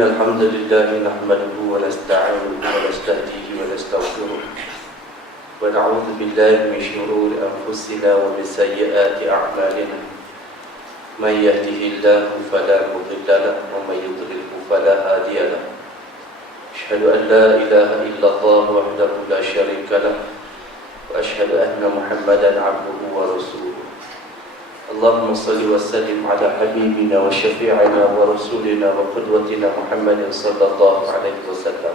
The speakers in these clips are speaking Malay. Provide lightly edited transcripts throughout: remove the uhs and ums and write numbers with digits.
إن الحمد لله نحمده ونستعينه ونستهديه ونستغفره ونعوذ بالله من شرور أنفسنا ومن سيئات أعمالنا من يهده الله فلا مضل له ومن يضلله فلا هادي له أشهد أن لا إله إلا الله وحده لا شريك له وأشهد أن محمدا عبده ورسوله اللهم صل وسلم على حبيبنا وشفيعنا ورسولنا وقدوتنا محمد صلى الله عليه وسلم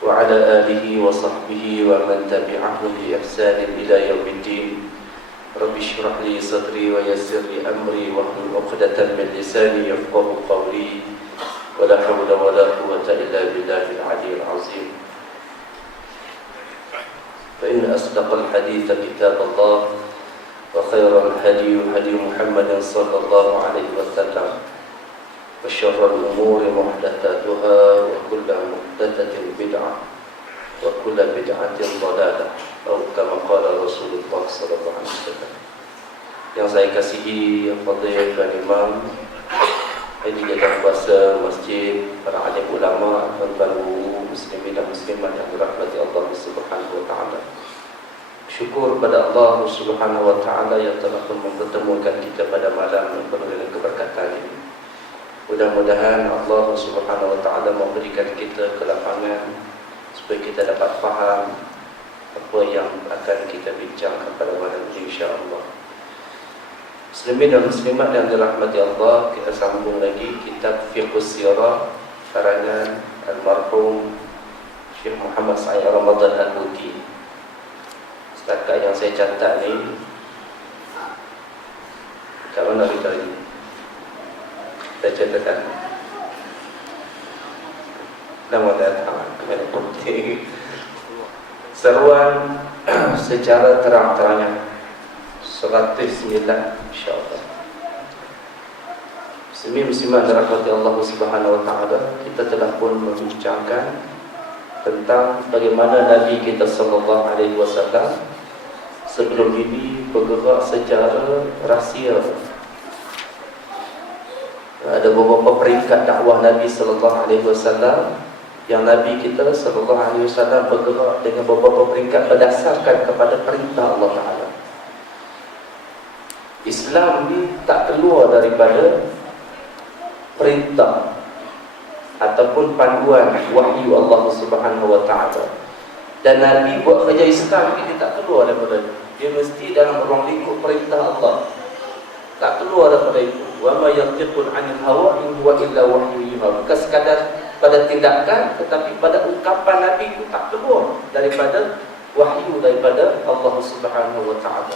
وعلى آله وصحبه ومن تبعهم بإحسان إلى يوم الدين رب اشرح لي صدري ويسر لي أمري واحلل عقدة من لساني يفقهوا قولي ولا حول ولا قوة إلا بالله العلي العظيم فإن أصدق الحديث كتاب الله وخير الهدي هدي محمد صلى الله عليه وسلم وشر الأمور محدثاتها وكل محدثة بدعة وكل بدعة ضلالة أو كما قال رسول الله صلى الله عليه وسلم. Yang saya kasihi Fadhil dan Imam Haji Jaga Kuasa Masjid, para alim ulama, tuan-tuan muslimin dan muslimat yang dirahmati Allah Subhanahu wa taala. Syukur pada Allah Subhanahu wa taala yang telah mempertemukan kita pada malam yang penuh dengan keberkatan ini. Mudah-mudahan Allah Subhanahu wa taala memberikan kita kelapangan supaya kita dapat faham apa yang akan kita bincangkan pada malam ini insya-Allah. Muslimin dan muslimat yang dirahmati Allah, kita sambung lagi kitab Fiqhus Sirah karangan almarhum Syekh Muhammad Said Ramadan Al-Buti. Setakat yang saya catat ni, kat mana kita ni? Saya catatkan nama datang kepada penting seruan secara terang-terangnya 109 insya-Allah. Muslimin-muslimat dirahmati Allah Subhanahu wa taala, kita telah pun membincangkan tentang bagaimana Nabi kita sallallahu alaihi wasallam sebelum ini bergerak secara rahsia. Ada beberapa peringkat dakwah Nabi sallallahu alaihi wasallam yang Nabi kita sallallahu alaihi wasallam bergerak dengan beberapa peringkat berdasarkan kepada perintah Allah Taala. Islam ni tak keluar daripada perintah ataupun panduan wahyu Allah Subhanahu wa taala. Dan Nabi buat kerja Islam ni dia tak keluar daripada itu. Dia mesti dalam ruang lingkup perintah Allah. Tak keluar daripada itu. Wa ma yantiqu 'anil hawa in huwa illa wahyu yuha. Bukan sekadar pada tindakan, tetapi pada ungkapan Nabi itu tak keluar daripada wahyu daripada Allah Subhanahu wa taala.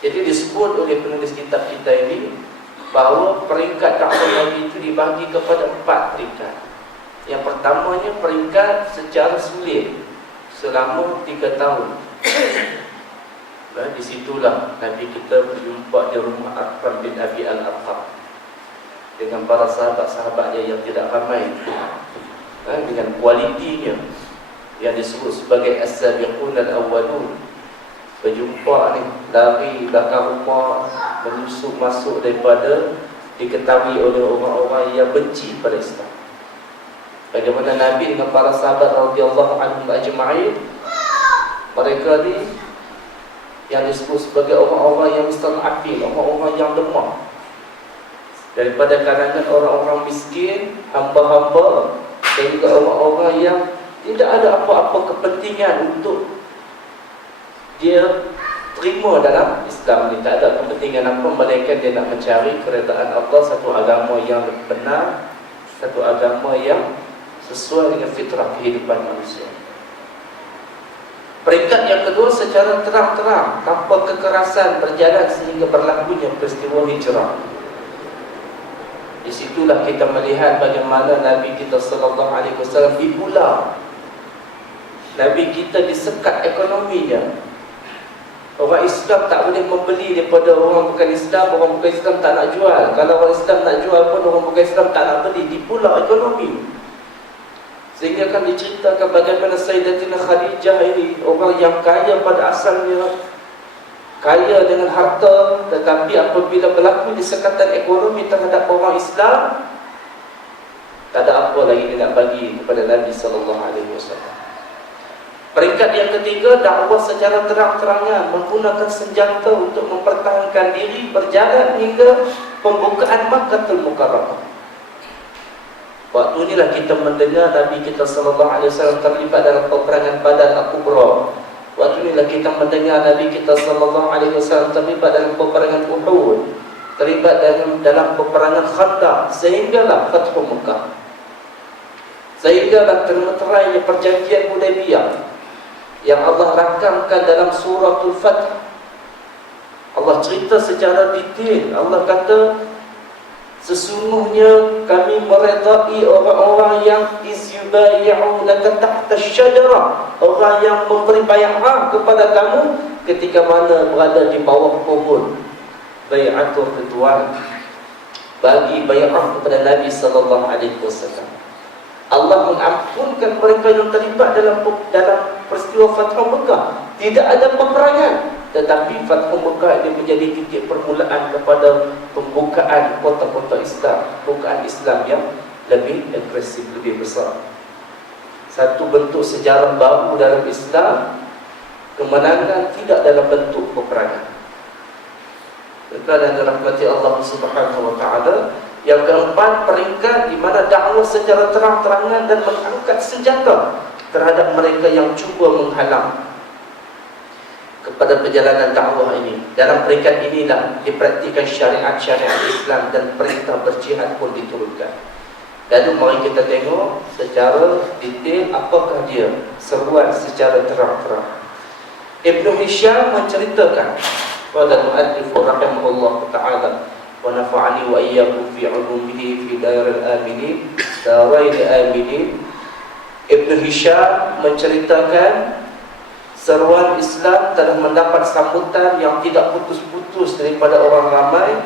Jadi disebut oleh penulis kitab kita ini bahawa peringkat dakwah Nabi itu dibagi kepada 4 peringkat. Yang pertamanya peringkat secara sulit selama 3 tahun. Di situlah Nabi kita berjumpa di rumah Arqam bin Abi Al-Arqam dengan para sahabat-sahabatnya yang tidak ramai, dengan kualitinya yang disebut sebagai as-sabiqun al-awwalun. Berjumpa ni, lari belakang rumah, menyusup masuk daripada diketahui oleh orang-orang yang benci pada Islam. Bagaimana Nabi dengan para sahabat radhiyallahu anhum ajma'in, mereka ni yang disebut sebagai orang-orang yang mustad'afin, orang-orang yang lemah, daripada kalangan orang-orang miskin, hamba-hamba, dan juga orang-orang yang tidak ada apa-apa kepentingan untuk dia terima dalam Islam ni. Tak ada kepentingan apa, melainkan dia nak mencari keredaan Allah, satu agama yang benar, satu agama yang sesuai dengan fitrah kehidupan manusia. Peringkat yang kedua secara terang-terang, tanpa kekerasan, berjalan sehingga berlakunya peristiwa hijrah. Di situlah kita melihat bagaimana Nabi kita sallallahu alaihi wasallam dibular. Nabi kita disekat ekonominya. Orang Islam tak boleh membeli daripada orang bukan Islam, orang bukan Islam tak nak jual. Kalau orang Islam nak jual pun orang bukan Islam tak nak beli. Dipular ekonomi. Sehingga kan diceritakan bagaimana Sayyidatina Khadijah ini, orang yang kaya pada asalnya, kaya dengan harta, tetapi apabila berlaku disekatan ekonomi terhadap orang Islam, Tak ada apa lagi dia nak bagi kepada Nabi SAW. Peringkat yang ketiga, dakwah secara terang-terangan menggunakan senjata untuk mempertahankan diri, berjalan hingga pembukaan Makkahul Mukarramah. Waktu inilah kita mendengar Nabi kita SAW terlibat dalam peperangan Badar Al-Kubra. Waktu inilah kita mendengar Nabi kita SAW terlibat dalam peperangan Uhud, terlibat dalam peperangan Khandaq, sehinggalah Fathu Mekah, sehinggalah termeterainya perjanjian Hudaybiyah yang Allah rakamkan dalam suratul Fath. Allah cerita secara detail. Allah kata, sesungguhnya kami meredai orang-orang yang izyubayi'unaka tahta syajarah, orang yang memberi bay'ah kepada kamu ketika mana berada di bawah pohon. Bay'atul Ridwan, bagi bay'ah kepada Nabi SAW. Allah mengampunkan mereka yang terlibat dalam peristiwa Fathu Mekah. Tidak ada peperangan, tetapi Fathu Mekah ini menjadi titik permulaan kepada pembukaan kota-kota Islam, pembukaan Islam yang lebih agresif, lebih besar. Satu bentuk sejarah baru dalam Islam, kemenangan tidak dalam bentuk peperangan. Kerana dirahmati Allah Subhanahu wa taala. Yang keempat, peringkat di mana dakwah secara terang-terangan dan mengangkat senjata terhadap mereka yang cuba menghalang kepada perjalanan dakwah ini. Dalam peringkat inilah dipraktikkan syariat-syariat Islam dan perintah berjihad pun diturunkan. Lalu mari kita tengok secara detail apakah dia seruan secara terang-terang. Ibn Hisham menceritakan, qala al-mu'allif rahimahullah ta'ala wa nafa'ani wa iyyakum fi 'ulumihi fi daril aminin darail aminin. Ibn Hisham menceritakan seruan Islam telah mendapat sambutan yang tidak putus-putus daripada orang ramai,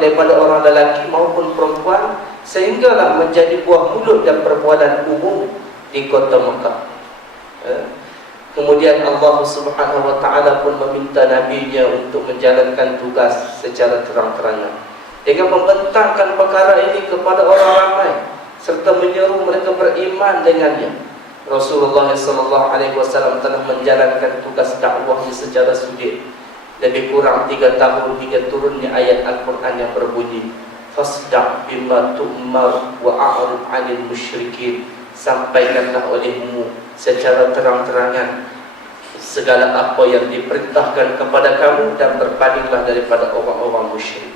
daripada orang lelaki maupun perempuan, sehinggalah menjadi buah mulut dan perbualan umum di kota Mekah. Kemudian Allah Subhanahu wa taala pun meminta nabinya untuk menjalankan tugas secara terang-terangan dengan membentangkan perkara ini kepada orang ramai serta menyeru mereka beriman dengannya. Rasulullah SAW telah menjalankan tugas dakwahnya secara sudut lebih kurang 3 tahun hingga turunnya ayat Al-Quran yang berbunyi fasda' bima tu'mar wa a'rid 'anil musyrikin. Sampaikanlah olehmu secara terang-terangan segala apa yang diperintahkan kepada kamu dan berpalinglah daripada orang-orang musyrik.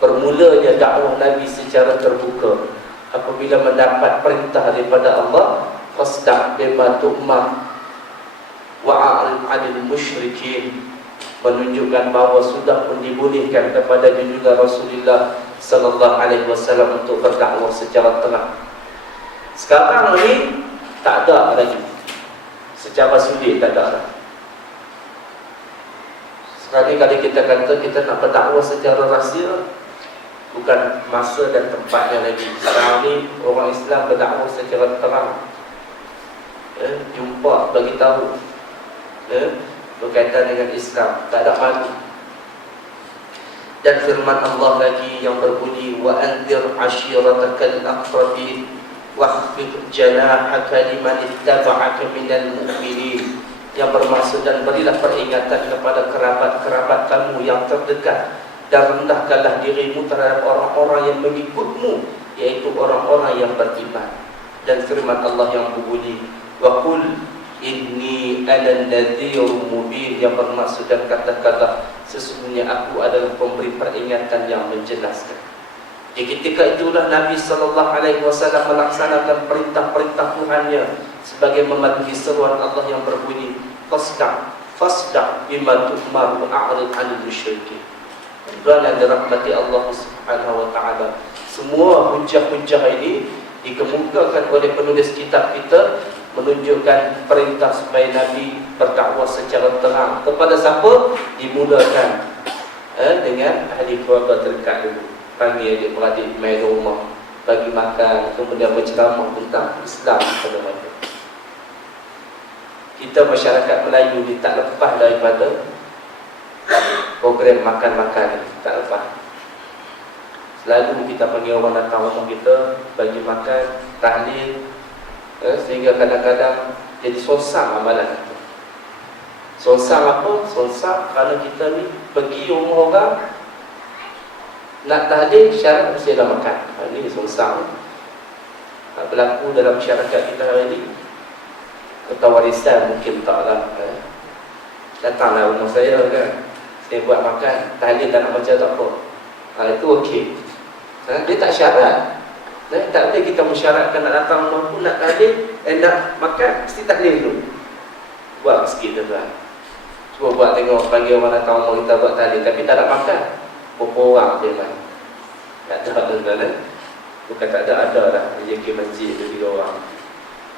Bermulanya dakwah Nabi secara terbuka apabila mendapat perintah daripada Allah, fasda' bima tu'mar wa a'rid 'anil musyrikin, menunjukkan bahawa sudah pun dibolehkan kepada junjungan Rasulullah sallallahu alaihi wasallam untuk berdakwah secara terang. Sekarang ni tak ada lagi secara sudut, tak ada. Sekali kali kita kata kita nak berdakwah secara rahsia, bukan masa dan tempatnya lagi. Sekarang ni orang Islam berdakwah secara terang, jumpa, bagi tahu berkaitan dengan Islam, tak ada malu. Dan firman Allah lagi yang berbunyi wa anzir ashiratakal aqrabin wakhfid janahaka liman ittaba'aka minal mu'minin, yang bermaksud dan berilah peringatan kepada kerabat-kerabat kamu yang terdekat dan rendahkanlah dirimu terhadap orang-orang yang mengikutmu, iaitu orang-orang yang beriman. Dan firman Allah yang berbunyi wa qul inni ana nadhirun mubin, yang bermaksud dan katakanlah sesungguhnya aku adalah pemberi peringatan yang menjelaskan. Di ketika itulah Nabi SAW melaksanakan perintah-perintah Tuhannya sebagai mematuhi seruan Allah yang berbunyi fasda' bima tu'mar wa a'rid 'anil musyrikin. Dan dirahmati Allah Subhanahu wa taala, semua hujah-hujah ini dikemukakan oleh penulis kitab kita menunjukkan perintah supaya Nabi berdakwah secara terang. Kepada siapa? Dimulakan dengan ahli keluarga terdekat dulu. Panggil adik-beradik mai rumah, bagi makan, kemudian berceramah tentang Islam kepada mereka. Kita masyarakat Melayu ni tak lepas daripada program makan-makan ni, tak lepas. Lalu kita panggil orang datang rumah kita, bagi makan, tahlil, sehingga kadang-kadang jadi sonsang amalan itu. Sonsang apa? Sonsang kerana kita ni pergi rumah orang nak tahlil, syarat mesti ada makan. Ini sonsang berlaku dalam masyarakat kita hari ini. Kota warisan mungkin taklah. Datanglah rumah saya kan, saya buat makan, tahlil tak nak baca tak apa. Itu okey. Dia tak syarat. Tak boleh kita mensyaratkan nak datang rumah pun nak tahlil, nak makan, mesti tahlil dulu. Buat sikit tuan-tuan. Cuba buat tengok, bagi orang datang rumah kita buat tahlil tapi tak nak makan. Berapa orang dia main? Tak ada tuan-tuan. Bukan tak ada lah. Rezeki masjid tu 3 orang.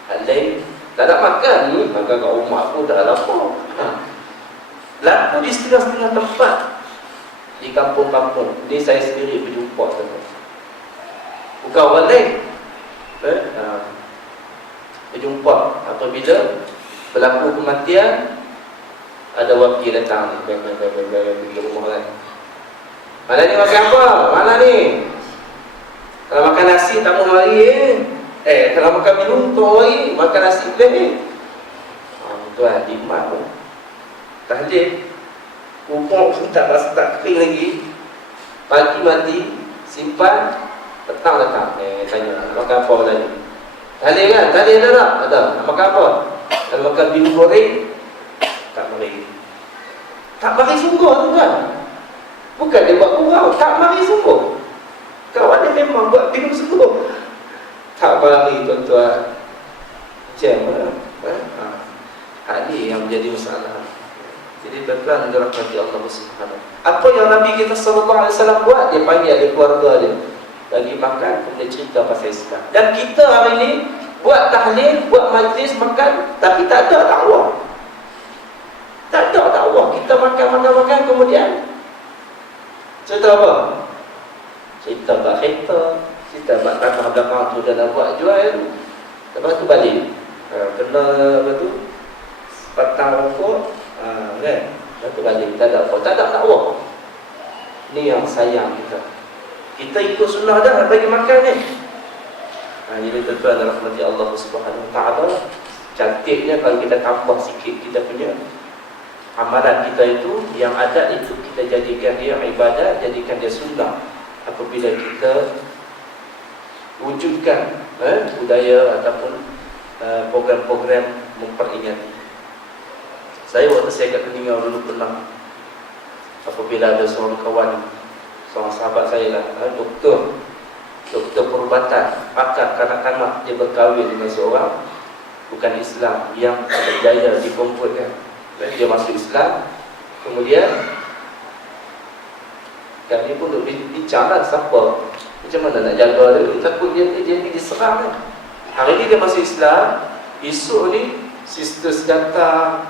Tahlil, tak nak makan ni, makan kat rumah pun dah lapar. Laku di setengah-setengah tempat di kampung-kampung. Ni saya sendiri berjumpa tuan-tuan. Bukan orang lain. Berjumpa apabila berlaku kematian, ada wakil datang di rumah lain. Mana ni makan apa? Mana ni? Kalau makan nasi tak mau mari kalau makan minum tu mari, makan nasi boleh. Tuan dimat pun. Tahlil kupok pun tak kering lagi. Pagi mati, simpan, petang datang. Tanya, makan apa tadi? Tahlil kan? Tahlil ada tak? Ada. Nak makan apa? Kalau makan bihun goreng, tak mari. Tak mari sungguh tu kan? Bukan dia buat kurang, tak mari sungguh. Kawan dia memang buat bihun sungguh. Tak mari tuan-tuan. Macam mana? Hal ni yang menjadi masalah. Jadi tuan-tuan dirahmati Allah Subhanahu. Apa yang Nabi kita sallallahu alaihi wasallam buat, dia panggil dia keluarga dia, bagi makan, kemudian cerita pasal Islam. Dan kita hari ni buat tahlil, buat majlis makan, tapi tak ada dakwah. Tak ada dakwah. Kita makan, kemudian cerita apa? Cerita bak kereta, cerita bak tanah belakang tu dah nak buat jual. Lepas tu balik, kena apa tu, petang rokok, kan? Lepas tu balik, tak ada apa, tak ada dakwah. Ni yang sayang kita. Kita ikut sunnah dah bagi makan ni. Jadi tuan-tuan dan rahmati Allah Subhanahu Wa Taala, cantiknya kalau kita tambah sikit kita punya amalan kita itu, yang ada itu kita jadikan dia ibadah, jadikan dia sunnah. Apabila kita wujudkan budaya ataupun program-program memperingati. Saya waktu saya kat Keningau dulu pernah, apabila ada seorang kawan, seorang sahabat saya lah, doktor perubatan, pakar kanak-kanak, dia berkahwin dengan seorang bukan Islam yang berjaya dikonvertkan. Dia masuk Islam, kemudian kami pun duk bincang lah siapa, macam mana nak jaga dia, takut dia ni diserang kan. Hari ni dia masuk Islam, esok ni sisters datang,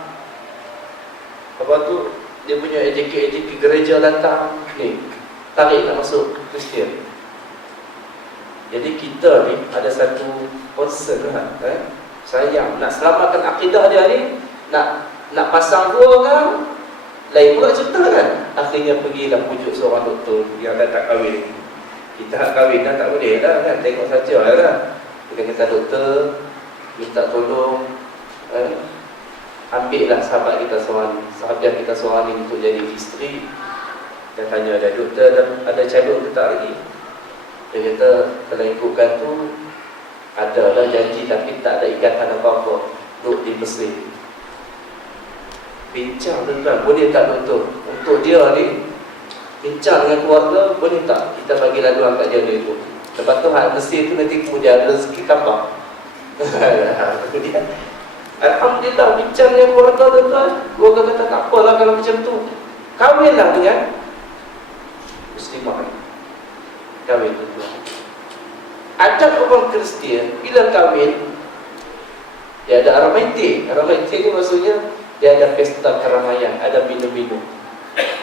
apa tu, dia punya ejek gereja datang, ni tarik nak masuk Kristian. Jadi kita ni ada satu concern lah, sayang nak selamatkan akidah dia ni, nak pasang dua kan, lain pula cerita kan. Akhirnya pergilah pujuk seorang doktor yang tak kahwin. Kita nak kahwin dah tak boleh lah kan, tengok saja lah kan. Kita kata doktor, minta tolong, ambil lah sahabat kita seorang ni untuk jadi isteri. Dia tanya dia, doktor ada calon ke tak lagi? Dia kata kalau ikutkan tu ada lah janji, tapi tak ada ikatan apa-apa, duduk di Mesir. Bincang tuan-tuan, boleh tak doktor? Untuk dia ni, bincang dengan keluarga, boleh tak kita bagi laluan kat dia itu? Lepas tu hal Mesir tu nanti kemudian rezeki tambah. Kemudian alhamdulillah bincang dengan keluarga tuan-tuan. Keluarga kata tak apalah kalau macam tu, kahwinlah dengan muslimah. Kahwin tuan-tuan. Ada orang Kristian bila kahwin dia ada aramaiti. Aramaiti ni maksudnya dia ada pesta keramaian, ada minum-minum.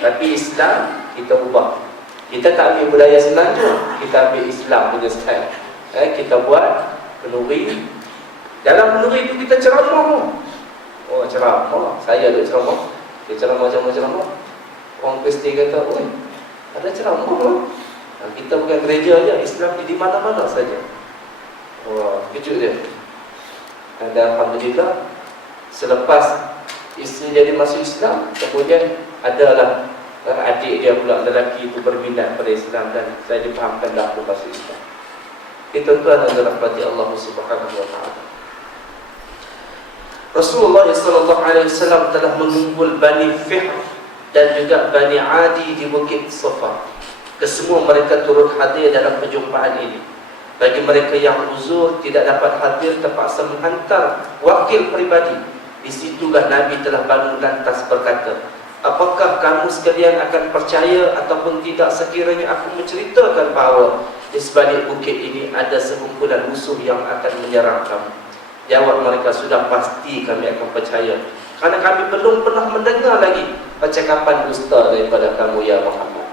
Tapi Islam kita ubah. Kita tak ambil budaya Selangor, kita ambil Islam punya style. Kita buat kenduri. Dalam kenduri itu kita ceramah. Oh ceramah, saya ada ceramah. Dia ceramah. Orang Kristian kata, oi, ada ceramah. Kita bukan gereja aja, Islam di mana-mana saja. Wah, kejut dia. Dan alhamdulillah, selepas isteri jadi masuk Islam, kemudian adalah adik dia pula lelaki itu berminat pada Islam dan saya difahamkan dah aku masuk Islam. Itu adalah rahmati Allah Subhanahu wa taala. Rasulullah SAW telah mengumpul Bani Fihr dan juga Bani Adi di Bukit Safa. Kesemua mereka turut hadir dalam perjumpaan ini. Bagi mereka yang uzur tidak dapat hadir, terpaksa menghantar wakil peribadi. Di situlah Nabi telah bangun lantas berkata, apakah kamu sekalian akan percaya ataupun tidak sekiranya aku menceritakan bahawa di sebalik bukit ini ada sekumpulan musuh yang akan menyerang kamu? Jawab mereka, sudah pasti kami akan percaya, kerana kami belum pernah mendengar lagi percakapan dusta daripada kamu ya Muhammad.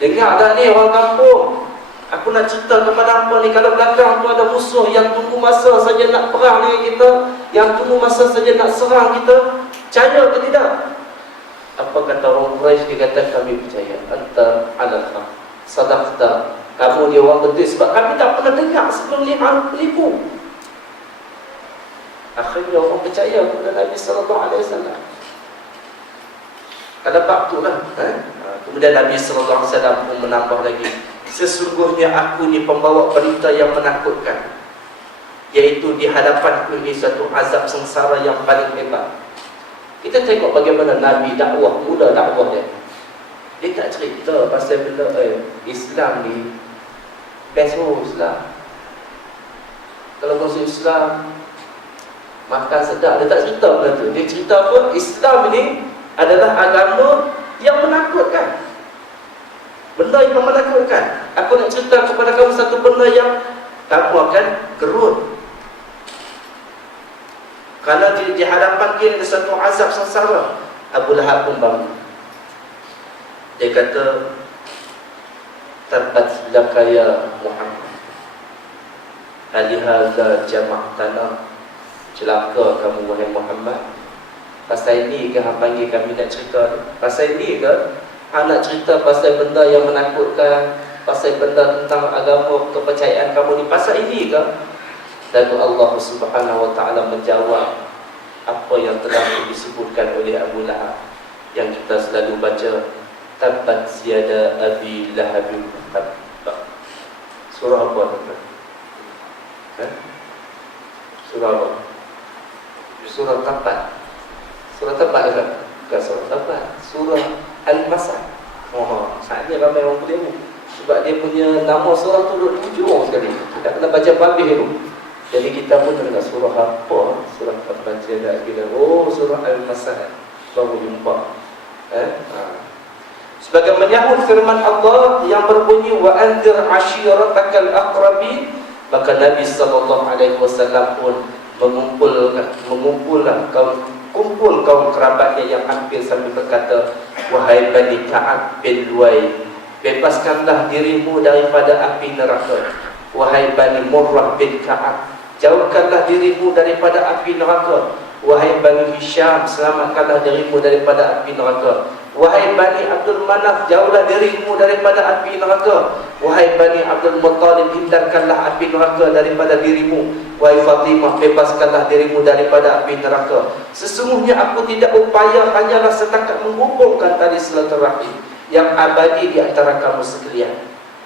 Dengar dah ni orang kampung, aku nak cerita kepada apa ni, kalau belakang tu ada musuh yang tunggu masa saja nak perang dengan kita, yang tunggu masa saja nak serang kita, percaya ke tidak? Apa kata orang Quraisy? Dia kata, kami percaya. Anta alal haq, sadaqta, kamu dia orang betul, sebab kami tak pernah dengar sebelum ni penipu. Akhirnya orang percaya kepada Nabi SAW. Ada bab tu lah. Kemudian Nabi SAW pun menambah lagi, sesungguhnya aku ni pembawa berita yang menakutkan, iaitu di hadapanku ini satu azab sengsara yang paling hebat. Kita tengok bagaimana Nabi dakwah, mula dakwah dia. Dia tak cerita pasal benda Islam ni best Islam. Kalau masuk Islam makan sedap, dia tak cerita benda tu. Dia cerita apa? Islam ini adalah agama yang menakutkan, benda yang menakutkan. Aku nak cerita kepada kamu satu benda yang kamu akan gerut, kerana di hadapan dia ada satu azab sengsara. Abu Lahab pun bangun. Dia kata, tabat laka ya Muhammad, alihaza jamak tanah, celaka kamu wahai Muhammad. Pasal ini ke hang panggil kami nak cerita? Pasal ini ke hang nak cerita pasal benda yang menakutkan, pasal benda tentang agama, kepercayaan kamu ni? Pasal ini ke? Lalu Allah Subhanahu wa taala menjawab apa yang telah disebutkan oleh Abu Lahab, yang kita selalu baca, tabat siada abi lahabin tab. Surah apa tuan? Surah apa? Surah Tabat. Surah Tabat ke? Bukan surah Tabat, surah Al-Masad. Oh, saatnya ramai orang boleh, sebab dia punya nama surah tu duduk di ujung sekali, tak kena baca babih tu. Jadi kita pun dengar surah apa? Surah Tabat siada kita. Oh, surah Al-Masad baru jumpa. Sebagai menyahut firman Allah yang berbunyi wa anzir ashiratakal aqrabin, maka Nabi SAW pun kumpul kaum kerabatnya yang hampir sambil berkata, wahai Bani Ka'ab bin Luay, bebaskanlah dirimu daripada api neraka. Wahai Bani Murrah bin Ka'ab, jauhkanlah dirimu daripada api neraka. Wahai Bani Hisham, selamatkanlah dirimu daripada api neraka. Wahai Bani Abdul Manaf, jauhlah dirimu daripada api neraka. Wahai Bani Abdul Muttalib, hindarkanlah api neraka daripada dirimu. Wahai Fatimah, bebaskanlah dirimu daripada api neraka. Sesungguhnya aku tidak upaya hanyalah setakat menghubungkan tali silaturahim yang abadi di antara kamu sekalian.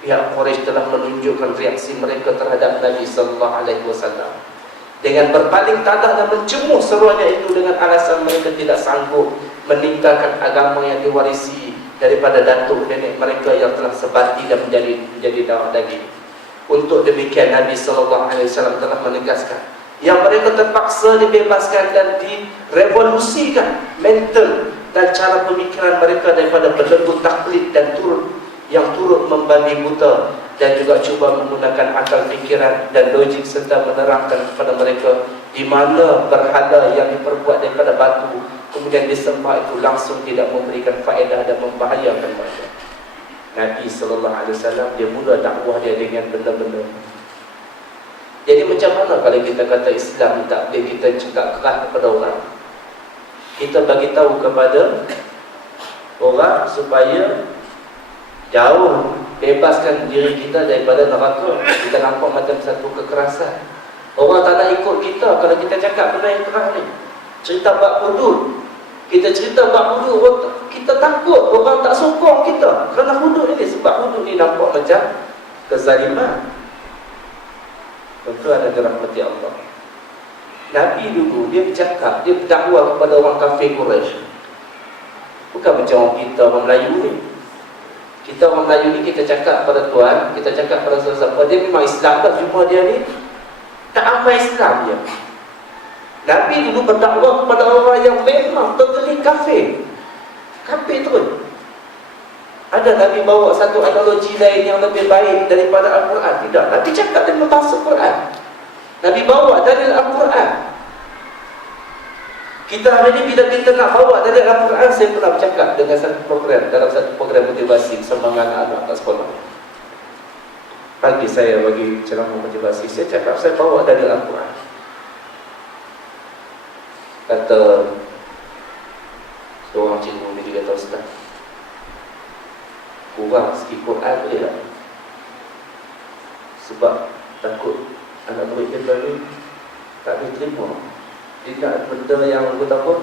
Pihak Quraisy telah menunjukkan reaksi mereka terhadap Nabi SAW dengan berpaling tanah dan mencemooh seruannya itu dengan alasan mereka tidak sanggup meninggalkan agama yang diwarisi daripada datuk nenek mereka yang telah sebati dan menjadi darah daging. Untuk demikian Nabi SAW telah menegaskan yang mereka terpaksa dibebaskan dan direvolusikan mental dan cara pemikiran mereka daripada belenggu taklid dan turut membabi buta, dan juga cuba menggunakan akal fikiran dan logik serta menerangkan kepada mereka di mana berhala yang diperbuat daripada batu kemudian disembah itu langsung tidak memberikan faedah dan membahayakan mereka. Nabi SAW dia mula dakwah dia dengan benda-benda. Jadi macam mana kalau kita kata Islam tak boleh kita cakap keras kepada orang? Kita bagi tahu kepada orang supaya Jauh bebaskan diri kita daripada neraka. Kita nampak macam satu kekerasan. Orang tak nak ikut kita kalau kita cakap benda yang terang ni. Cerita bab hudud, kita cerita bab hudud, kita takut orang tak sokong kita kerana hudud ini. Sebab hudud ni nampak macam kezaliman. Tuan-tuan dan dirahmati Allah, Nabi dulu dia bercakap, dia berdakwah kepada orang kafir Quraisy. Bukan macam orang kita, orang Melayu ni. Kita orang Melayu ni, kita cakap pada Tuan, kita cakap pada siapa, dia memang Islam tak, cuma dia ni tak amal Islam dia. Nabi dulu berdakwah kepada orang yang memang totally kafir. Kafir terus. Ada Nabi bawa satu analogi lain yang lebih baik daripada Al-Quran? Tidak. Nabi cakap dengan bahasa Quran. Nabi bawa dalil Al-Quran. Kita hari ini bila kita nak bawa dalil Al-Quran, saya pernah bercakap dengan satu program, dalam satu program motivasi bersama anak-anak kat sekolah. Pagi saya bagi ceramah motivasi, saya cakap saya bawa dalil Al-Quran. Kata seorang cikgu ni, dia kata, Ustaz, kurang sikit Quran boleh tak? Sebab takut anak murid kita ni tak boleh terima. Dia nak benda yang apa,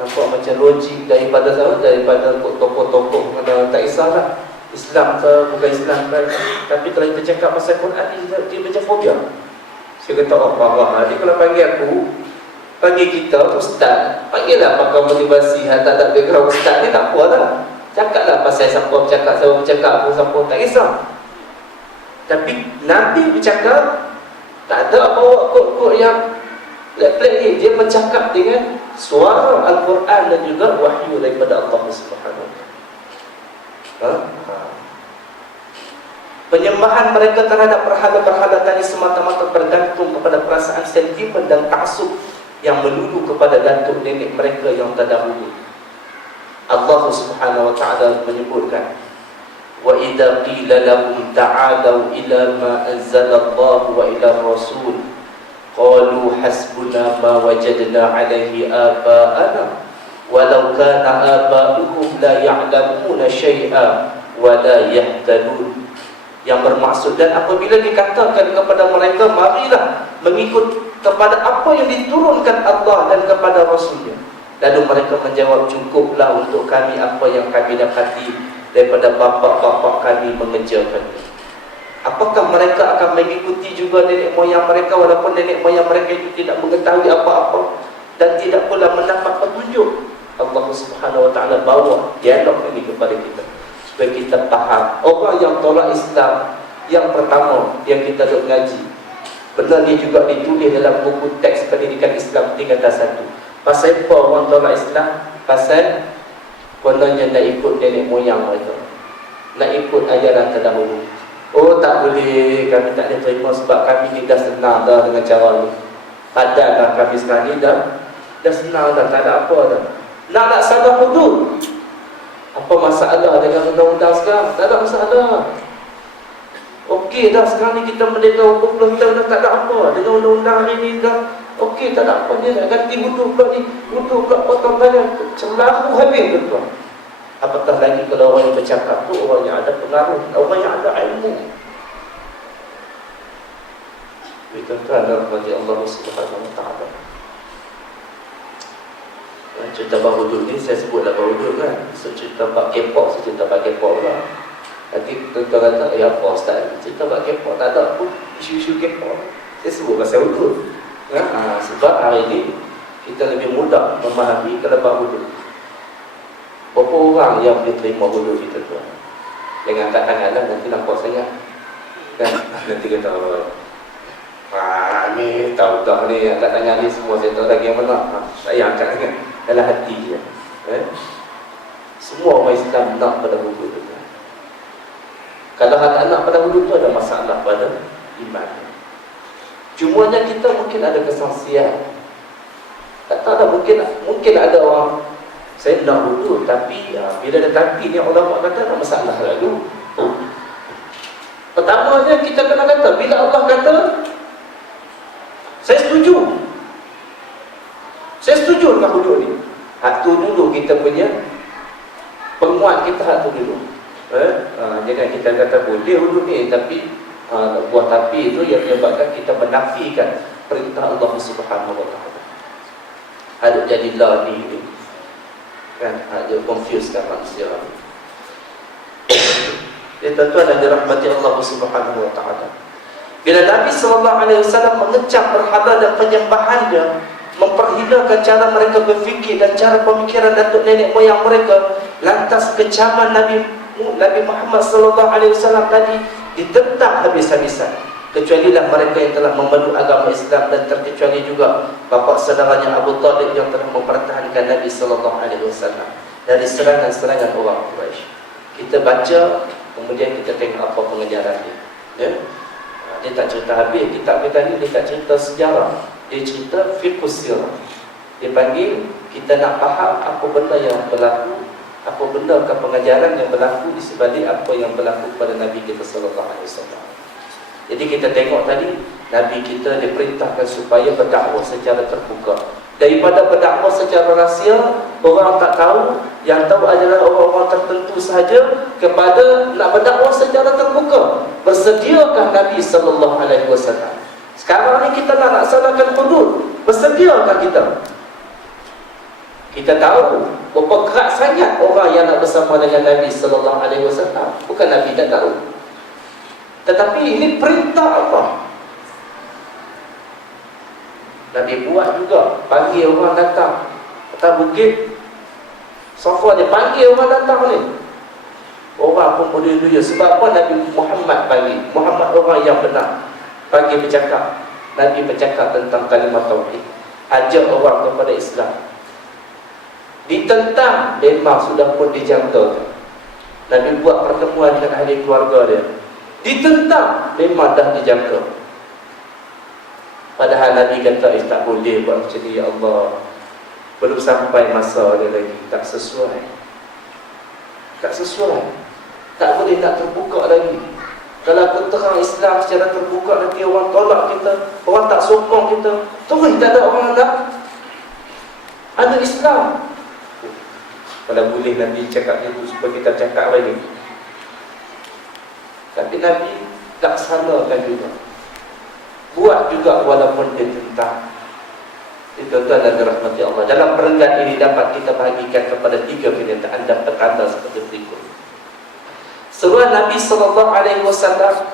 nampak macam logik daripada tokoh-tokoh. Tak kisahlah Islam ke bukan Islam ke, tapi kalau kita cakap pasal Quran ni, dia macam fobia. Saya kata, dia kalau panggil aku, panggil kita ustaz, panggillah pakar motivasi, tak background ustaz ni tak apa lah. Cakaplah pasal siapa bercakap, siapa bercakap, siapa, tak kisah. Tapi Nabi bercakap, tak ada bawa kod-kod yang pelik-pelik ni. Dia bercakap dengan suara Al-Quran dan juga wahyu daripada Allah Subhanahu wa ta'ala. Penyembahan mereka terhadap berhala-berhala tadi semata-mata bergantung kepada perasaan sentimen dan taksub yang melulu kepada datuk nenek mereka yang terdahulu. Allah Subhanahu wa ta'ala menyebutkan, wa idza qila lahum ta'alu ila ma anzala Allah wa ila rasul qalu hasbuna ma wajadna alaihi aba'ana walau kana aba'uhum la ya'lamuna syai'a wa la yahtadun. Yang bermaksud, dan apabila dikatakan kepada mereka, marilah mengikut kepada apa yang diturunkan Allah dan kepada Rasulnya, lalu mereka menjawab, cukuplah untuk kami apa yang kami dapati daripada bapa-bapa kami mengerjakannya. Apakah mereka akan mengikuti juga nenek moyang mereka, walaupun nenek moyang mereka itu tidak mengetahui apa-apa dan tidak pula mendapat petunjuk? Allah Subhanahu wa ta'ala bawa dialog ini kepada kita supaya kita faham. Orang yang tolak Islam yang pertama yang kita duk ngaji, benar dia juga ditulis dalam buku teks pendidikan Islam tingkatan 1. Pasal apa orang tolak Islam? Pasal kononnya nak ikut nenek moyang mereka, nak ikut ajaran terdahulu. Oh tak boleh, kami tak boleh terima sebab kami ni dah senang dah dengan cara ni. Padanlah kami sekarang ni dah senang dah, tak ada apa dah. Nak laksana hudud, apa masalah dengan undang-undang sekarang? Tak ada masalah. Okey dah, sekarang ni kita merdeka 40 tahun dah, tak ada apa. Dengan undang-undang hari ni dah okey, tak ada apa. Dia nak ganti hudud pula ni, hudud pula potong tangan, celahu habis tuan. Apatah lagi kalau orang yang bercakap tu orang yang ada pengaruh, orang yang ada ilmu. Tuan-tuan dan rahmati Allah Subhanahu wa ta'ala. Cerita bab hudud ni saya sebutlah bab hudud kan. So cerita bab K-pop, saya cerita bab K-pop lah. Nanti tuan-tuan kata, apa Ustaz, cerita bab K-pop tak ada pun isu-isu K-pop. Saya sebut pasal hudud. Sebab hari ini kita lebih mudah memahami kalau bab hudud. Berapa orang yang boleh terima hudud kita tuan? Jangan angkat tangan lah, nanti nampak sangat kan? Nanti kata, ni tahu dah ni, angkat tangan ni semua saya tahu lagi yang mana. Saya angkat tangan dalam hati je. Semua orang Islam nak pada hudud tu. Kalau anak-anak pada hudud tu ada masalah pada iman. Cumanya kita mungkin ada kesangsian. Tak tahu dah, mungkin ada orang, saya nak hudud tapi bila ada tapi ni ulama kata ada masalah lalu. Pertamanya kita kena kata, bila Allah kata saya setuju dengan hudud ni, hak tu dulu kita punya penguat kita, hak tu dulu. Jangan kita kata boleh hudud ni, tapi buah tapi itu yang menyebabkan kita menafikan perintah Allah Subhanahu wa taala. Ada jadilah ni kan, dia confusekan manusia. Tuan-tuan yang dirahmati Allah Subhanahu wa taala, bila Nabi SAW mengecam berhala dan penyembahannya, memperhinakan cara mereka berfikir dan cara pemikiran datuk nenek moyang mereka, lantas kecaman Nabi Muhammad SAW tadi ditentang habis-habisan. Kecualilah mereka yang telah memeluk agama Islam, dan terkecuali juga bapa saudaranya Abu Talib yang telah mempertahankan Nabi SAW dari serangan-serangan orang Quraisy. Kita baca, kemudian kita tengok apa pengejaran dia. Dia tak cerita habis. Kitab kita ni dia tak cerita sejarah, dia cerita fiqhus sirah. Dia panggil kita nak faham apa benda yang berlaku, apa benda ke pengajaran yang berlaku di sebalik apa yang berlaku pada Nabi kita sallallahu alaihi wasallam. Jadi kita tengok tadi, Nabi kita diperintahkan supaya berdakwah secara terbuka. Daripada berdakwah secara rahsia, orang tak tahu, yang tahu adalah orang-orang tertentu sahaja, kepada nak berdakwah secara terbuka. Bersediakah Nabi sallallahu alaihi wasallam? Sekarang ni kita nak laksanakan hudud, bersediakah kita? Kita tahu berapa keras sangat orang yang nak bersama dengan Nabi sallallahu alaihi wasallam. Bukan Nabi tak tahu, tetapi ini perintah Allah. Nabi buat juga, panggil orang datang atas bukit Safa, dia panggil orang datang ni. Orang pun berdua-dua. Sebab apa Nabi Muhammad panggil? Muhammad orang yang benar, panggil bercakap. Nabi bercakap tentang kalimah tauhid, ajak orang kepada Islam. Ditentang, memang sudah pun dijangka. Nabi buat pertemuan dengan ahli keluarga dia, ditentang, memang dah dijangka. Padahal Nabi kata, tak boleh buat macam ni ya Allah, belum sampai masa dia lagi, tak sesuai. Tak sesuai, tak boleh nak terbuka lagi. Kalau aku terang Islam secara terbuka, nanti orang tolak kita, orang tak sokong kita. Terus tak ada orang nak ada Islam. Kalau boleh Nabi cakap itu supaya kita cakap lagi. Tapi Nabi laksanakan juga, buat juga walaupun dia tentang. Tuan-tuan dan dirahmati Allah, dalam perenggan ini dapat kita bahagikan kepada 3 kenyataan dan tanda seperti berikut. Seruan Nabi SAW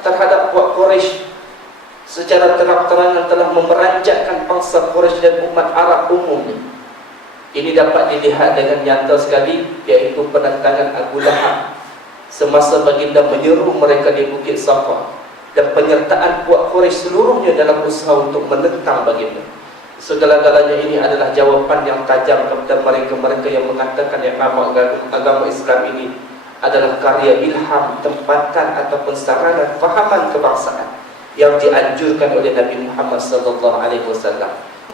terhadap puak Quraisy secara terang-terangan telah memeranjatkan bangsa Quraisy dan umat Arab umumnya. Ini dapat dilihat dengan nyata sekali, iaitu penentangan Abu Lahab semasa baginda menyeru mereka di Bukit Safa, dan penyertaan puak Quraisy seluruhnya dalam usaha untuk menentang baginda. Segala-galanya ini adalah jawapan yang tajam kepada mereka-mereka yang mengatakan yang agama Islam ini adalah karya ilham, tempatan ataupun sarana fahaman kebangsaan yang dianjurkan oleh Nabi Muhammad SAW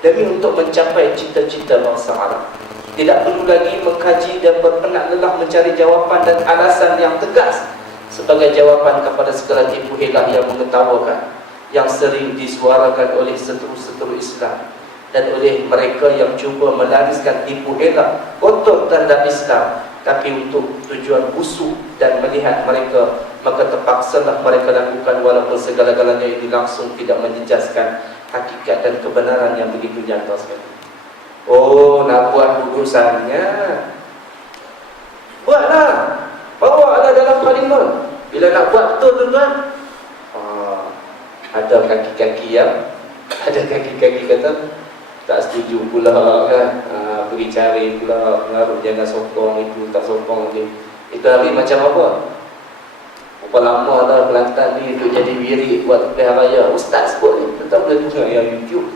demi untuk mencapai cita-cita bangsa Arab. Tidak perlu lagi mengkaji dan berpenat lelah mencari jawapan dan alasan yang tegas sebagai jawapan kepada segala tipu helah yang mengetawakan, yang sering disuarakan oleh seteru-seteru Islam dan oleh mereka yang cuba melariskan tipu helah kotor terhadap Islam, tapi untuk tujuan busuk dan melihat mereka, maka terpaksalah mereka lakukan walaupun segala-galanya ini langsung tidak menjejaskan hakikat dan kebenaran yang begitu nyata sekali. Oh, nak buat urusannya, buatlah, bawalah dalam parlimen. Bila nak buat betul tuan-tuan, ada kaki-kaki yang, ada kaki-kaki kata tak setuju pula kan, pergi cari pula pengaruh, jangan sokong itu, tak sokong dia. Itu hari macam apa? Berapa lama dah Kelantan ni untuk jadi wirid buat pilihan raya. Ustaz sebut ni, tetap boleh tengok yang YouTube.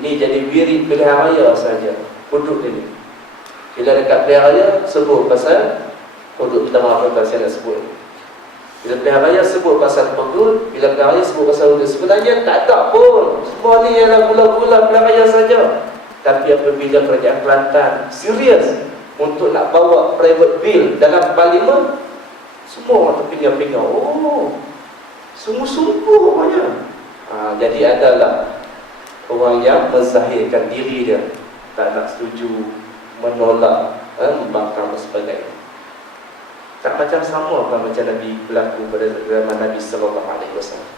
Ini jadi wirid pilihan raya saja, hudud ini. Bila dekat pilihan raya sebut pasal hudud, kita maafkan saya nak sebut. Bila pilihan raya sebut pasal hudud, bila pilihan raya sebut pasal hudud. Sebenarnya tak ada pun, semua ni ialah gula-gula pilihan raya saja. Tapi apabila kerajaan Kelantan serius untuk nak bawa private bill dalam parlimen, semua orang terpinga-pinga. Oh, sungguh-sungguh orangnya. Jadi adalah orang yang menzahirkan diri dia, tak nak setuju, menolak, membangkang dan sebagainya. Tak macam sama apa macam Nabi berlaku pada zaman Nabi sallallahu alaihi wasallam.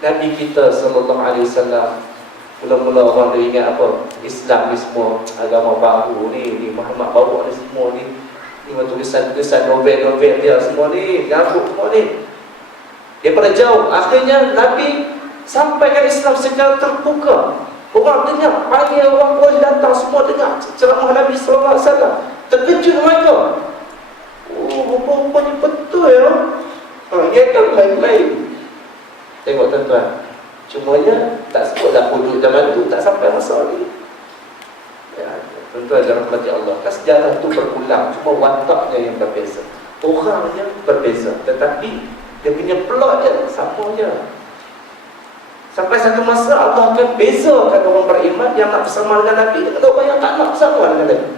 Nabi kita sallallahu alaihi wasallam, mula-mula orang dia ingat apa? Islam ni semua agama baru ni Muhammad bawa ni semua ni tulisan-tulisan novel-novel dia semua ni, gabuk semua ni. Daripada jauh, akhirnya Nabi sampaikan Islam secara terbuka. Orang dengar, panggil orang Quraisy datang semua dengar ceramah Nabi sallallahu alaihi wasallam. Terkejut mereka. Oh, rupa-rupanya betul ya. Dia kan main-main. Tengok tuan-tuan, cumanya tak sebutlah hudud zaman tu, tak sampai masa ni. Ya, tuan-tuan jangan rahmati Allah. Kan sejarah tu berulang, cuma wataknya yang berbeza, orangnya berbeza, tetapi dia punya plot dia sama je. Sampai satu masa Allah akan bezakan orang beriman yang nak bersama dengan Nabi dengan orang yang tak nak bersama dengan Nabi.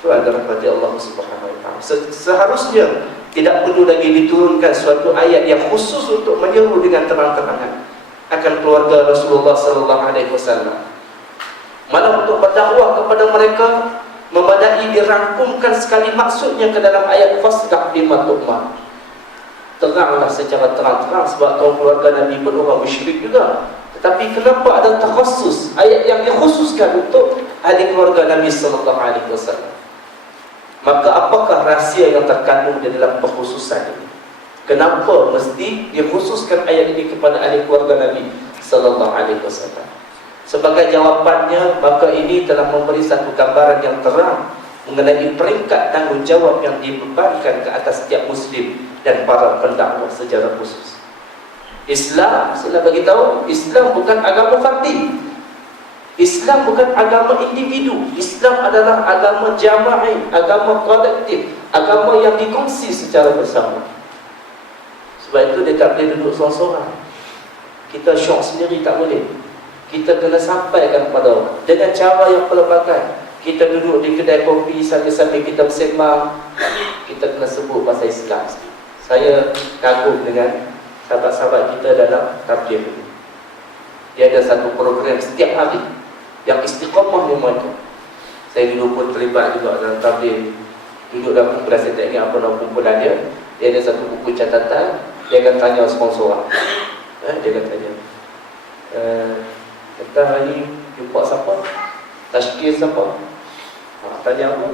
Itu adalah rahmat Allah Subhanahu wa taala. Seharusnya tidak perlu lagi diturunkan suatu ayat yang khusus untuk menyeru dengan terang-terangan akan keluarga Rasulullah sallallahu alaihi wasallam. Malah untuk berdakwah kepada mereka memadai dirangkumkan sekali maksudnya ke dalam ayat fasdaq bima tu'mar. Teranglah secara terang-terang, sebab kaum keluarga Nabi pun orang musyrik juga. Tetapi kenapa ada takhasus, ayat yang dikhususkan untuk ahli keluarga Nabi sallallahu alaihi wasallam? Maka apakah rahsia yang terkandung di dalam pengkhususan ini? Kenapa mesti dikhususkan ayat ini kepada ahli keluarga Nabi sallallahu alaihi wasallam? Sebagai jawapannya, maka ini telah memberi satu gambaran yang terang mengenai peringkat tanggungjawab yang dibebankan ke atas setiap muslim dan para pendakwah secara khusus. Islam, saya bagi tahu, Islam bukan agama fardi. Islam bukan agama individu. Islam adalah agama jama'i, agama kolektif, agama yang dikongsi secara bersama. Sebab itu dia tak boleh duduk seorang-seorang. Kita syok sendiri tak boleh. Kita kena sampaikan kepada orang dengan cara yang pelbagai. Kita duduk di kedai kopi sambil-sambil kita bersembang, kita kena sebut pasal Islam. Saya kagum dengan sahabat-sahabat kita dalam tabligh ini. Dia ada satu program setiap hari yang istiqamah memang itu. Saya dulu pun terlibat juga dalam tabligh. Duduk dalam kumpulan, saya tak ingat apa nama kumpulan dia. Dia ada satu buku catatan. Dia akan tanya sponsor. Dia akan tanya, kata hari jumpa siapa? Tashkil siapa? Tanya apa?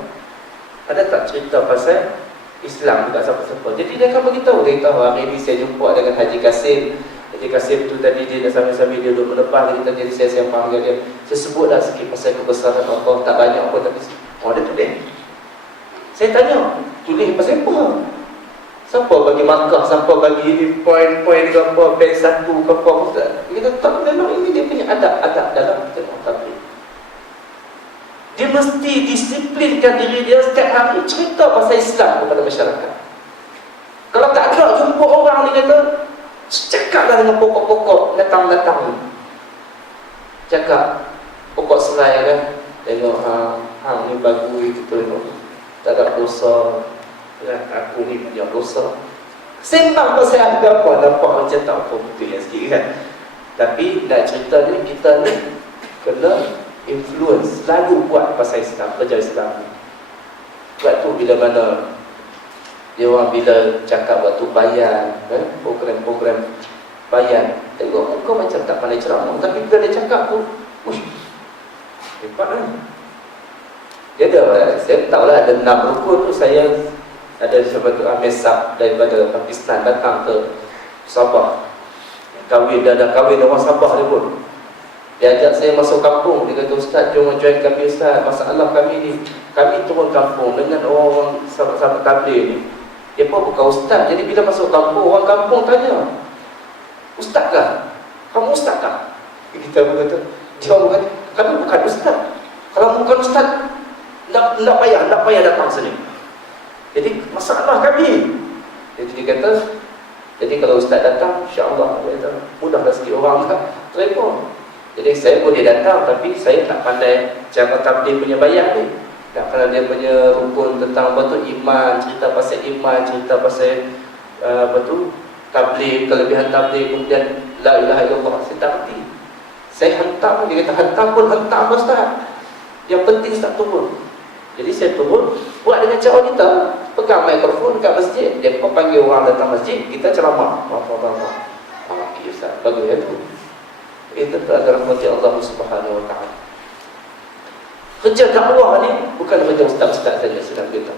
Ada tak cerita pasal Islam dekat siapa-siapa? Jadi dia akan beritahu. Dia tahu hari ini saya jumpa dengan Haji Kasim. Haji Kasim tu tadi dia dah sambil-sambil dia duduk menepah. Jadi saya panggil dia. Saya sebutlah sikit pasal kebesaran Allah. Tak banyak apa tapi dia tulis. Saya tanya, tulis pasal apa? Siapa bagi markah? Siapa bagi poin-poin ke apa? Band satu ke apa? Kita tak memang ini dia punya adab-adab dalam tengok tabligh. Dia mesti disiplinkan diri dia setiap hari cerita pasal Islam kepada masyarakat. Kalau tak ada jumpa orang ni kata, cakaplah dengan pokok-pokok datang-datang ni. Cakap pokok serai kan, tengok hang ni bagus gitu tengok. Tak ada dosa. Ya, aku ni punya dosa. Sembang pasal agama, nampak macam tak apa betul yang sikit kan. Tapi nak cerita ni, kita ni kena influence, selalu buat pasal Islam, kerja Islam. Waktu bila mana dia orang bila cakap waktu bayan, program-program bayan, tengok kau macam tak pandai ceramah, tapi bila dia cakap tu, uish, hebat kan. Dia ada, saya tahu lah ada 6 rukun tu. Saya ada sebagai Amir Sab daripada Pakistan datang ke Sabah, kahwin, dah kahwin orang Sabah dia pun. Dia ajak saya masuk kampung. Dia kata, Ustaz, jom join kami Ustaz. Masalah kami ni, kami turun kampung dengan orang-orang sahabat-sahabat tabligh ni. Dia pun bukan Ustaz. Jadi bila masuk kampung, orang kampung tanya, Ustaz kah? Kamu Ustaz kah? Kita pun kata, dia orang kata, kami bukan Ustaz. Kalau bukan Ustaz, nak payah datang sini. Jadi masalah kami. Jadi dia kata, jadi kalau Ustaz datang, insya-Allah mudahlah sikit orang kan telefon. Jadi saya boleh datang, tapi saya tak pandai cara tabligh punya bayang ni. Tak pandai dia punya rukun tentang apa tu, iman, cerita pasal iman, cerita pasal apa tu, tabligh, kelebihan tabligh, kemudian la ilaha illallah. Saya tak kerti. Saya hantar, dia kata hantar pun hantar Ustaz. Yang penting Ustaz turun. Jadi saya turun, buat dengan cara kita. pegang mikrofon kat masjid, depa panggil orang datang masjid, kita ceramah. Apa-apa. Ya Ustaz, bagus itu. Itu adalah rahmat Allah Subhanahu wa taala. Kerja dakwah ni bukan kerja ustaz-ustaz saja sedang kita.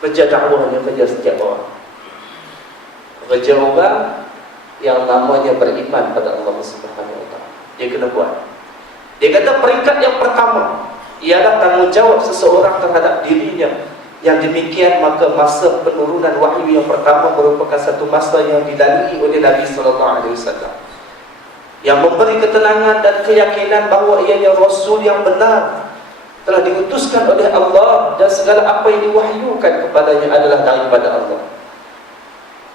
Kerja dakwah ni kerja setiap orang. Kerja orang yang namanya beriman pada Allah Subhanahu wa taala. Dia kena buat. Dia kata peringkat yang pertama ialah tanggungjawab seseorang terhadap dirinya. Yang demikian maka masa penurunan wahyu yang pertama merupakan satu masa yang dilalui oleh Nabi sallallahu alaihi wasallam, yang memberi ketenangan dan keyakinan bahawa ianya Rasul yang benar, telah diutuskan oleh Allah, dan segala apa yang diwahyukan kepadanya adalah daripada Allah.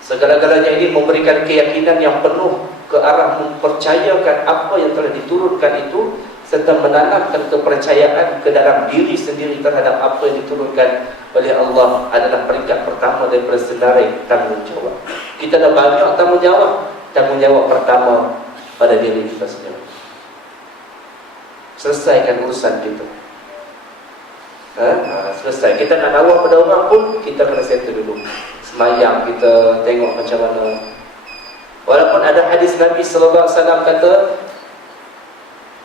Segala-galanya ini memberikan keyakinan yang penuh ke arah mempercayakan apa yang telah diturunkan itu, serta menanamkan kepercayaan ke dalam diri sendiri terhadap apa yang diturunkan oleh Allah adalah peringkat pertama daripada senarai tanggungjawab. Kita dah banyak tanggungjawab. Tanggungjawab pertama pada diri kita sendiri. Selesaikan urusan kita. Selesai. Kita nak dakwah pada orang pun, kita kena settle dulu. Semayang kita tengok macam mana. Walaupun ada hadis Nabi sallallahu alaihi wasallam kata,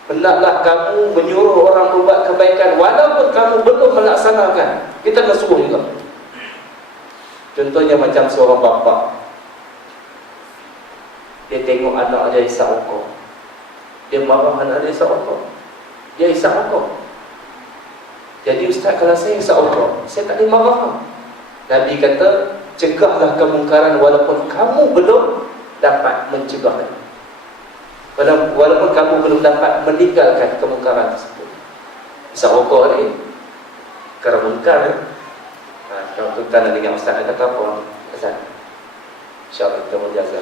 hendaklah kamu menyuruh orang berbuat kebaikan walaupun kamu belum melaksanakan. Kita kena suruh juga. Contohnya macam seorang bapa, dia tengok anak dia hisap rokok, dia marah anak dia hisap rokok, dia hisap rokok. Jadi ustaz, kalau saya hisap rokok, saya tak boleh marah. Nabi kata, cegahlah kemungkaran walaupun kamu belum dapat mencegahnya, walaupun kamu belum dapat meninggalkan kemungkaran tersebut. Hisap rokok ni kerana mungkar. Kalau tuan nak dengar ustaz nak kata apa, Azan, InsyaAllah kita berjasa.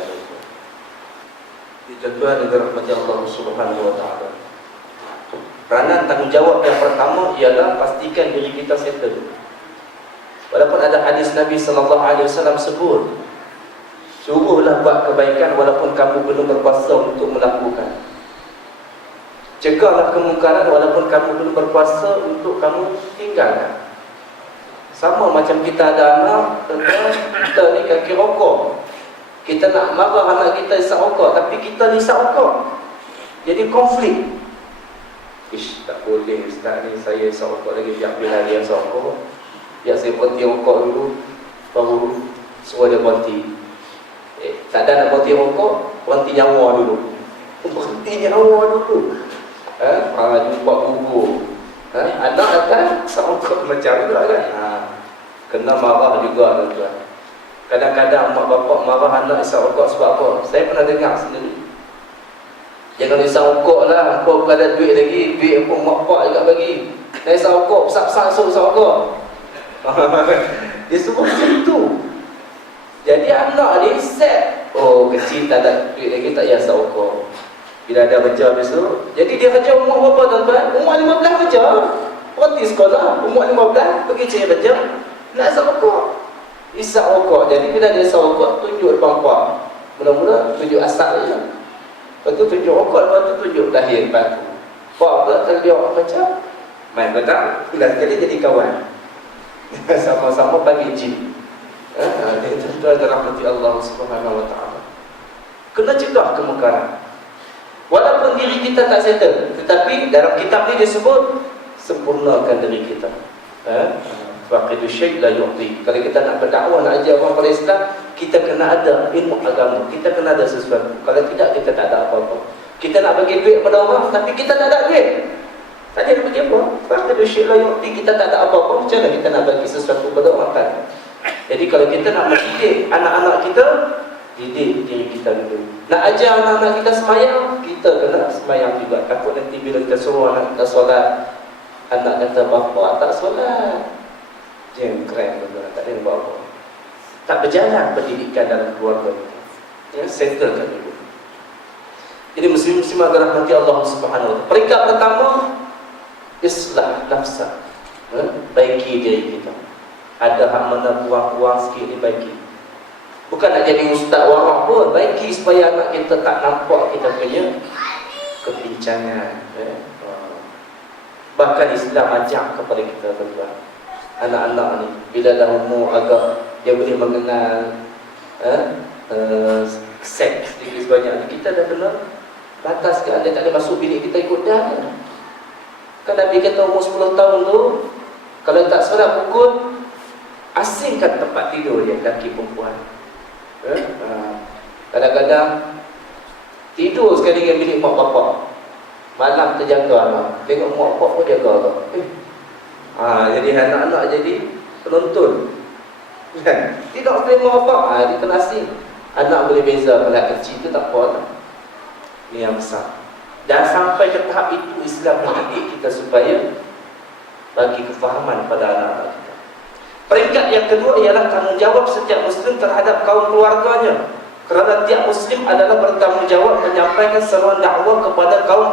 Tuan-tuan yang dirahmati Allah Subhanahu wa taala, peranan tanggungjawab yang pertama ialah pastikan diri kita settle. Walaupun ada hadis Nabi sallallahu alaihi wasallam sebut, suruhlah buat kebaikan walaupun kamu belum berkuasa untuk melakukan. Cegahlah kemungkaran walaupun kamu belum berkuasa untuk kamu tinggalkan. Sama macam kita ada anak, kita ni kaki rokok. Kita nak marah anak kita isap rokok, tapi kita ni isap rokok. Jadi konflik. Ish, tak boleh ustaz ni, saya isap rokok lagi, biar dia isap rokok. Biar saya berhenti rokok dulu, baru suruh dia berhenti. Tak ada nak berhenti rokok, berhenti nyawa dulu. Berhenti nyawa dulu. Jumpa guru. Anak datang, isap rokok macam tu kan. Kena marah juga tuan-tuan. Kadang-kadang mak bapak marah anak isap rokok sebab apa? Saya pernah dengar sendiri. Jangan isap rokok lah, kau bukan ada duit lagi. Duit pun mak bapak juga bagi. Dah isap rokok, besar-besar suruh isap rokok. Dia suruh macam tu. Jadi anak ni set, oh kecil tak ada duit lagi, tak payah isap rokok. Bila ada kerja besok, jadi dia kerja umur berapa tuan-tuan? Umur 15 kerja. Berhenti sekolah, umur 15 pergi cari kerja, nak isap rokok. Isap rokok. Jadi bila dia isap rokok, tunjuk depan puak. Mula-mula tunjuk asap je. Lepas tu tunjuk rokok, lepas tu tunjuk lahir depan tu. Puak pula terlihat macam main petang, bila sekali jadi kawan. Sama-sama panggil jin. Itu adalah rahmati Allah Subhanahu wa taala. Kena cegah kemungkaran. Walaupun diri kita tak settle, tetapi dalam kitab ni disebut sempurnakan diri kita. Faqidu syai' la yu'ti. Kalau kita nak berdakwah, nak ajar orang pada Islam, kita kena ada ilmu agama, kita kena ada sesuatu. Kalau tidak, kita tak ada apa-apa. Kita nak bagi duit pada orang, tapi kita tak ada duit. Tak ada bagi apa? Faqidu syai' la yu'ti. Kita tak ada apa-apa, macam mana kita nak bagi sesuatu pada orang kan? Jadi kalau kita nak mendidik anak-anak kita, didik diri kita dulu. Nak ajar anak-anak kita semayang, kita kena semayang juga. Takut nanti bila kita suruh anak kita solat, anak kata, bapa tak solat. Jangan keren betul, tak ada buat apa. Tak berjalan pendidikan dalam keluarga kita. Ya, settlekan dulu. Jadi muslim-muslimah dirahmati Allah Subhanahu wa taala. Peringkat pertama, islah nafsa. Baiki diri kita. Ada hak mana kurang-kurang sikit ni baiki. Bukan nak jadi ustaz warak pun, baiki supaya anak kita tak nampak kita punya kebincangan. Bahkan Islam ajak kepada kita tuan-tuan. anak-anak ni bila dah umur agak dia boleh mengenal seks sedikit sebanyak ni, kita dah kena bataskan. Dia tak boleh masuk bilik kita ikut dah kan. Kan Nabi kata umur 10 tahun tu kalau tak solat pukul, asingkan tempat tidur dia, lelaki perempuan. Kadang-kadang tidur sekali dengan bilik mak bapak, malam terjaga anak, tengok mak bapak pun jaga tak. Jadi anak-anak jadi penonton kan? Tidak sekali mak bapak, dia kena asing. Anak boleh beza, kalau kecil tu tak apa tak? Ini yang besar. Dan sampai ke tahap itu Islam mendidik kita supaya bagi kefahaman pada anak-anak kita. Peringkat yang kedua ialah tanggungjawab setiap Muslim terhadap kaum keluarganya. Kerana tiap Muslim adalah bertanggungjawab menyampaikan seruan dakwah kepada kaum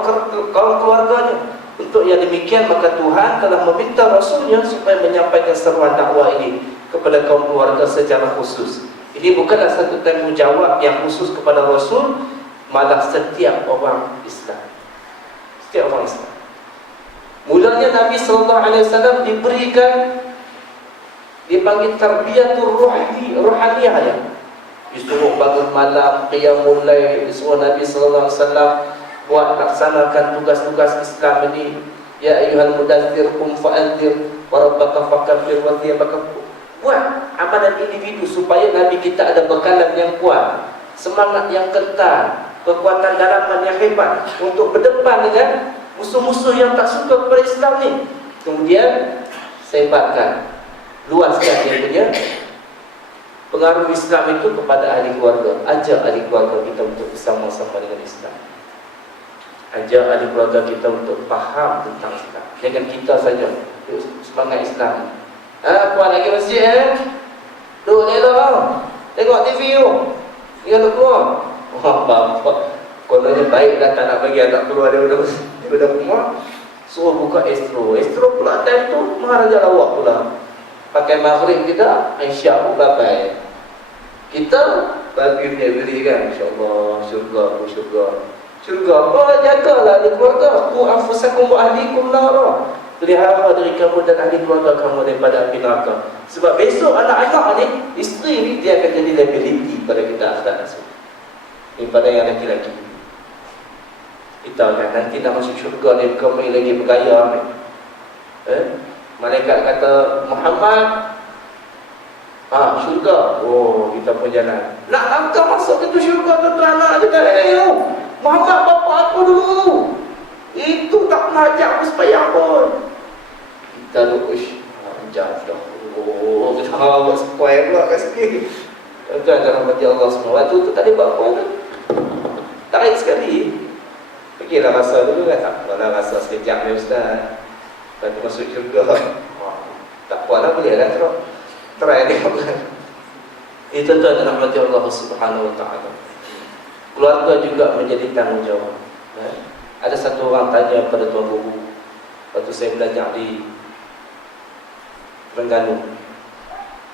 keluarganya. Untuk yang demikian maka Tuhan telah meminta Rasulnya supaya menyampaikan seruan dakwah ini kepada kaum keluarga secara khusus. Ini bukanlah satu tanggungjawab yang khusus kepada Rasul, malah setiap orang Islam. Setiap orang Islam. Mulanya Nabi SAW diberikan, dipanggil tarbiyatul ruhaniyah ya. Disuruh bangun malam, qiyamul lail, disuruh Nabi SAW buat laksanakan tugas-tugas Islam ini. Ya ayyuhal mudaththir qum fa'anzir wa rabbaka fakabbir wa thiyabaka. Buat amalan individu supaya Nabi kita ada bekalan yang kuat, semangat yang kental, kekuatan dalaman yang hebat untuk berdepan dengan musuh-musuh yang tak suka kepada Islam ni. Kemudian sebarkan, luaskan dia punya pengaruh Islam itu kepada ahli keluarga. Ajak ahli keluarga kita untuk bersama-sama dengan Islam. Ajak ahli keluarga kita untuk faham tentang Islam. Jangan kita saja semangat Islam. Puan lagi masjid duduk elok, tengok TV tu, dia nak keluar. Bapak kononnya baik dah tak nak bagi anak keluar daripada rumah, suruh buka Astro pula time tu Maharaja Lawak pula. Pakai maghrib kita, Aisyah pun babai. Kita bagi dia beli kan, insya-Allah syurga apa, jagalah di keluarga. Ku anfusakum wa ahlikum nar. Pelihara dari kamu dan ahli keluarga kamu daripada api neraka. Sebab besok anak-anak ni, isteri ni dia akan jadi liability pada kita akhirat nasib. Daripada yang lelaki-lelaki. Kita kan nanti nak masuk syurga ni bukan main lagi bergaya ni. Malaikat kata Muhammad syurga. Oh, kita pun jalan. Nak langkah masuk ke tu syurga, tuan-tuan anak kita. Muhammad bapa aku dulu. Itu tak pernah ajak aku sembahyang pun. Kita lukush jatuh. Kita buat spoil pula kat sini. Tuan-tuan dalam hati Allah semua. Waktu tu tak ada buat apa tu. Tarik sekali. Pergilah rasa dulu kan. Tak apalah rasa sekejap ni Ustaz. Lepas tu masuk syurga. Tak apalah, boleh lah terus. Try dia. Tuan-tuan dalam hati Allah Subhanahu Wa Taala. Keluarga juga menjadi tanggungjawab. Ada satu orang tanya pada tuan guru waktu saya belajar di Terengganu.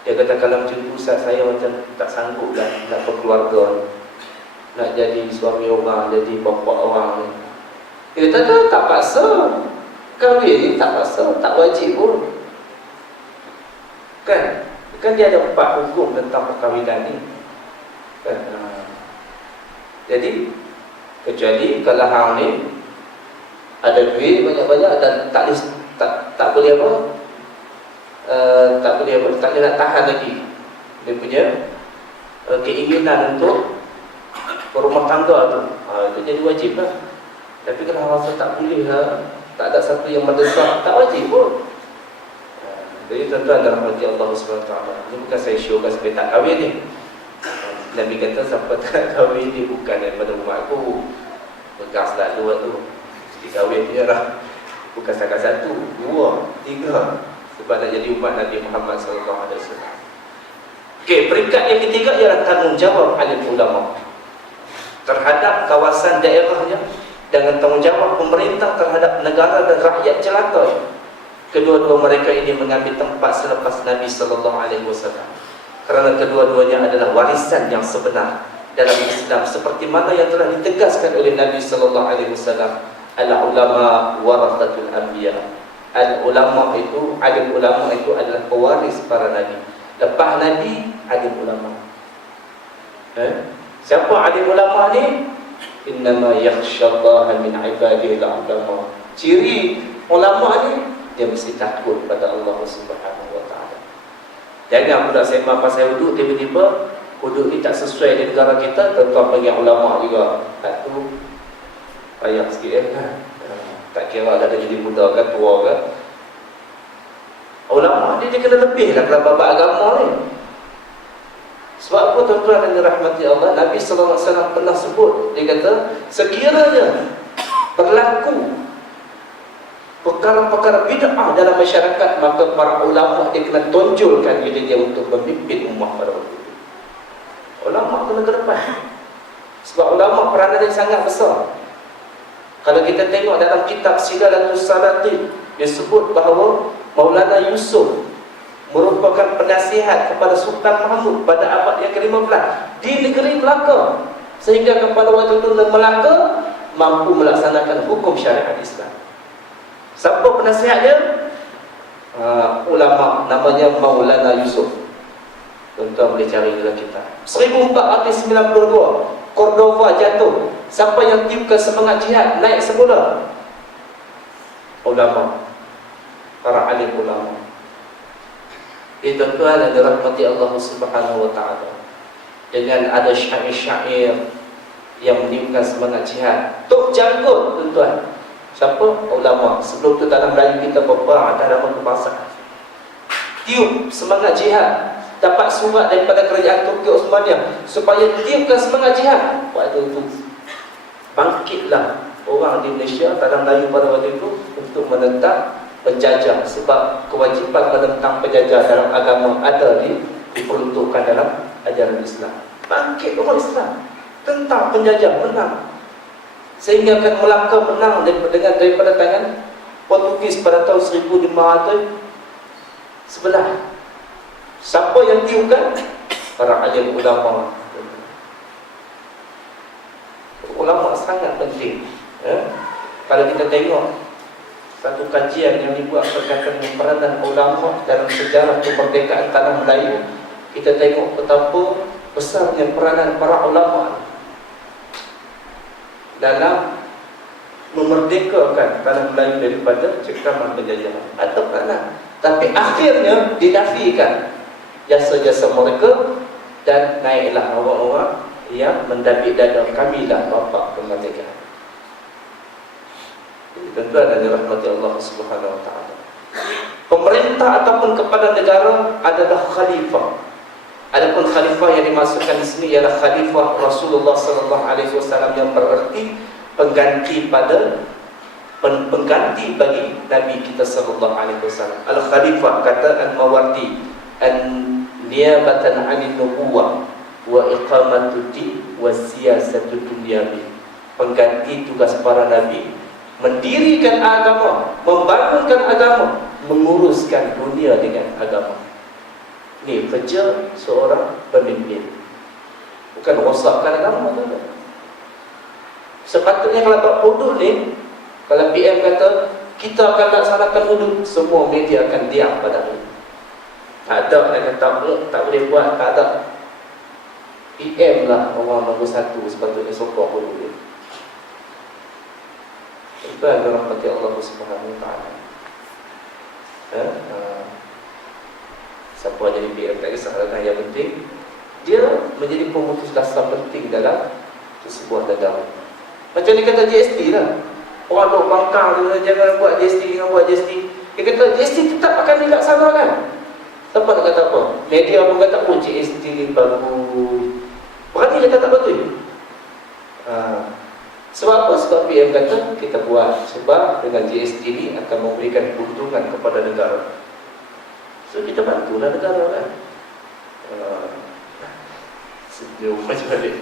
Dia kata kalau macam tu Ustaz, saya macam tak sanggup lah nak berkeluarga, nak jadi suami orang, jadi bapa orang. Dia kata tak paksa. Kahwin ni tak paksa, tak wajib pun. Kan dia ada 4 hukum tentang perkahwinan ni. Kan? Jadi kecuali kalau hang ni ada duit banyak-banyak dan tak boleh apa, tak boleh nak tahan lagi dia punya keinginan untuk berumah tangga tu, itu jadi wajib lah. Tapi kalau hang rasa tak boleh lah, tak ada satu yang mendesak, tak wajib pun. Jadi tuan-tuan dalam hati Allah SWT, ini bukan saya showkan supaya tak kahwin ni. Nabi kata siapa tak kahwin ni bukan daripada rumah aku. Begaslah dua tu. Mesti kahwin dia lah. Bukan sekadar 1, 2, 3. Sebab nak jadi umat Nabi Muhammad SAW. Okey, peringkat yang ketiga ialah tanggungjawab alim ulama terhadap kawasan daerahnya, dengan tanggungjawab pemerintah terhadap negara dan rakyat jelata. Kedua-dua mereka ini mengambil tempat selepas Nabi SAW. Kerana kedua-duanya adalah warisan yang sebenar dalam Islam, seperti mana yang telah ditegaskan oleh Nabi SAW. Al-ulama warathatul anbiya. Al-ulama itu, alim ulama itu adalah pewaris para nabi. Lepas nabi, alim ulama. Siapa alim ulama ni? Innama yakhshallaha min ibadihi al-ulama. Ciri ulama ni, dia mesti takut pada Allah Subhanahu wa taala. Jangan pula sembang pasal hudud, tiba-tiba hudud ni tak sesuai dengan negara kita, tuan-tuan panggil ulama juga. Tu payah sikit tak kira ada jadi muda ke tua ke. Ulama dia kena lebih lah dalam bab agama ni. Sebab apa tuan-tuan yang dirahmati Allah, Nabi sallallahu alaihi wasallam pernah sebut, dia kata sekiranya berlaku perkara-perkara bid'ah dalam masyarakat, maka para ulama dia kena tonjolkan diri dia untuk memimpin ummah pada waktu itu. Ulama kena ke depan. Sebab ulama peranan yang sangat besar. Kalau kita tengok dalam kitab Silalatus Salatin, dia sebut bahawa Maulana Yusuf merupakan penasihat kepada Sultan Mahmud pada abad yang ke-15 di negeri Melaka, sehingga kepada waktu itu Melaka mampu melaksanakan hukum syariat Islam. Siapa penasihat dia? Ulama, namanya Maulana Yusuf. Tuan-tuan boleh cari dalam kitab. 1492 Cordova jatuh. Siapa yang tiupkan semangat jihad naik semula? Ulama, para alim ulama. Tuan-tuan yang dirahmati Allah Subhanahu wa taala, dengan ada syair-syair yang meniupkan semangat jihad. Tok janggut tuan-tuan. Siapa? Ulama. Sebelum tu dalam Melayu kita berapa ada nama kebangsaan. Tiup semangat jihad. Dapat surat daripada kerajaan Turki Osmaniyah supaya tiupkan semangat jihad. Waktu itu bangkitlah orang di Malaysia, tanah Melayu pada waktu itu, untuk menentang penjajah. Sebab kewajipan menentang penjajah dalam agama ada diperuntukkan dalam ajaran Islam. Bangkit orang Islam tentang penjajah, menang. Sehingga kan Melaka menang daripada tangan Portugis pada tahun 1511. Siapa yang tiupkan? Para alim ulama. Ulama sangat penting. Kalau kita tengok satu kajian yang dibuat berkaitan dengan peranan ulama dalam sejarah kemerdekaan tanah Melayu, kita tengok betapa besarnya peranan para ulama dalam memerdekakan tanah Melayu daripada cengkraman penjajahan atau peranan. Tapi akhirnya dinafikan jasa-jasa mereka dan naiklah orang-orang yang mendabik dada, kamilah bapa kemerdekaan. Tentu ada dirahmati Allah Subhanahu wa taala. Pemerintah ataupun kepala negara adalah khalifah. Adapun khalifah yang dimasukkan di sini ialah khalifah Rasulullah sallallahu alaihi wasallam, yang bererti pengganti bagi Nabi kita sallallahu alaihi wasallam. Al-khalifah kata Al-Mawardi, an-niyabatan 'anil nubuwah wa iqamatud din wa siyasatud dunyawi. Pengganti tugas para nabi, mendirikan agama, membangunkan agama, menguruskan dunia dengan agama. Ini kerja seorang pemimpin. Bukan rosakkan agama tu. Sepatutnya kalau buat hudud ni, kalau PM kata kita akan laksanakan hudud, semua media akan diam pada hari. Tak ada nak kata tak boleh buat, tak ada. PM lah orang nombor satu sepatutnya sokong hudud ni. Itu adalah rahmat Allah Subhanahu wa taala. Siapa jadi PM tak kisahlah, yang penting dia menjadi pemutus dasar penting dalam sebuah negara. Macam dia kata GST lah. Orang duk bangkang dia, jangan buat GST, jangan buat GST. Dia kata GST tetap akan dilaksanakan. Siapa nak kata apa? Media pun kata pun GST ni bagus. Berani dia kata betul. Sebab apa? Sebab PM kata kita buat. Sebab dengan GST ni akan memberikan keuntungan kepada negara. So kita bantulah negara kan. Sejauh macam balik.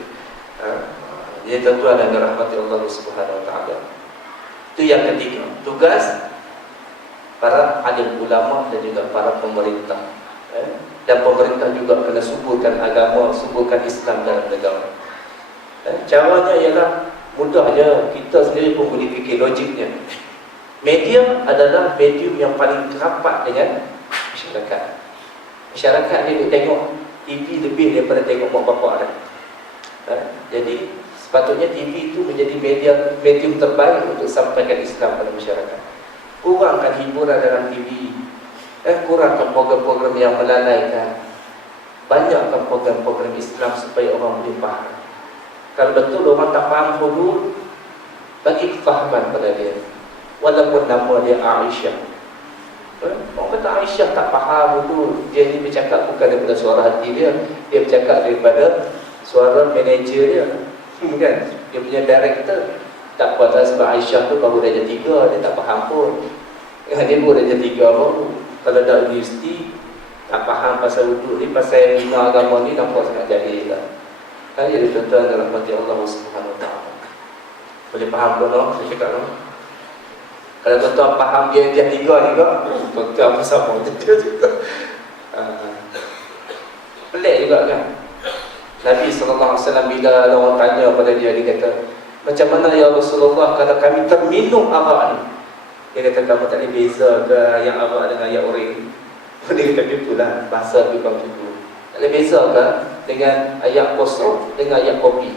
Dia tentu ada rahmati Allah Subhanahu wa taala. Itu yang ketiga, tugas para alim ulama dan juga para pemerintah. Dan pemerintah juga kena suburkan agama, suburkan Islam dalam negara. Caranya ialah mudah je, kita sendiri pun boleh fikir logiknya. Media adalah medium yang paling rapat dengan masyarakat. Masyarakat dia tengok TV lebih daripada tengok mak bapak dah. Jadi sepatutnya TV itu menjadi medium terbaik untuk sampaikan Islam pada masyarakat. Kurangkan hiburan dalam TV, kurangkan program-program yang melalaikan, banyakkan program-program Islam supaya orang boleh faham. Kalau betul orang tak faham hudud, bagi kefahaman pada dia. Walaupun nama dia Aisyah, orang kata Aisyah tak faham hudud, dia ni bercakap bukan daripada suara hati dia, dia bercakap daripada suara manager dia, kan? Dia punya director. Tak apa lah, sebab Aisyah tu baru darjah 3, dia tak faham pun. Dia baru darjah 3 baru. Kalau dah universiti, tak faham pasal wuduk ni, pasal bina agama ni, nampak sangat jahil lah. Kan dia tuan-tuan dalam hati Allah Subhanahu Wa Taala. Boleh faham ke no? Saya cakap no? Kalau tuan-tuan faham dia darjah 3 juga, tuan-tuan apa sama dia juga. Pelik juga kan? Nabi SAW bila orang tanya pada dia, dia kata, macam mana ya Rasulullah kalau kami terminum arak ni? Dia kata, kamu tak boleh beza ke yang arak dengan yang orang? Dia kata, itulah bahasa tukang itu. Tak boleh beza ke dengan ayam kosong dengan ayam kopi?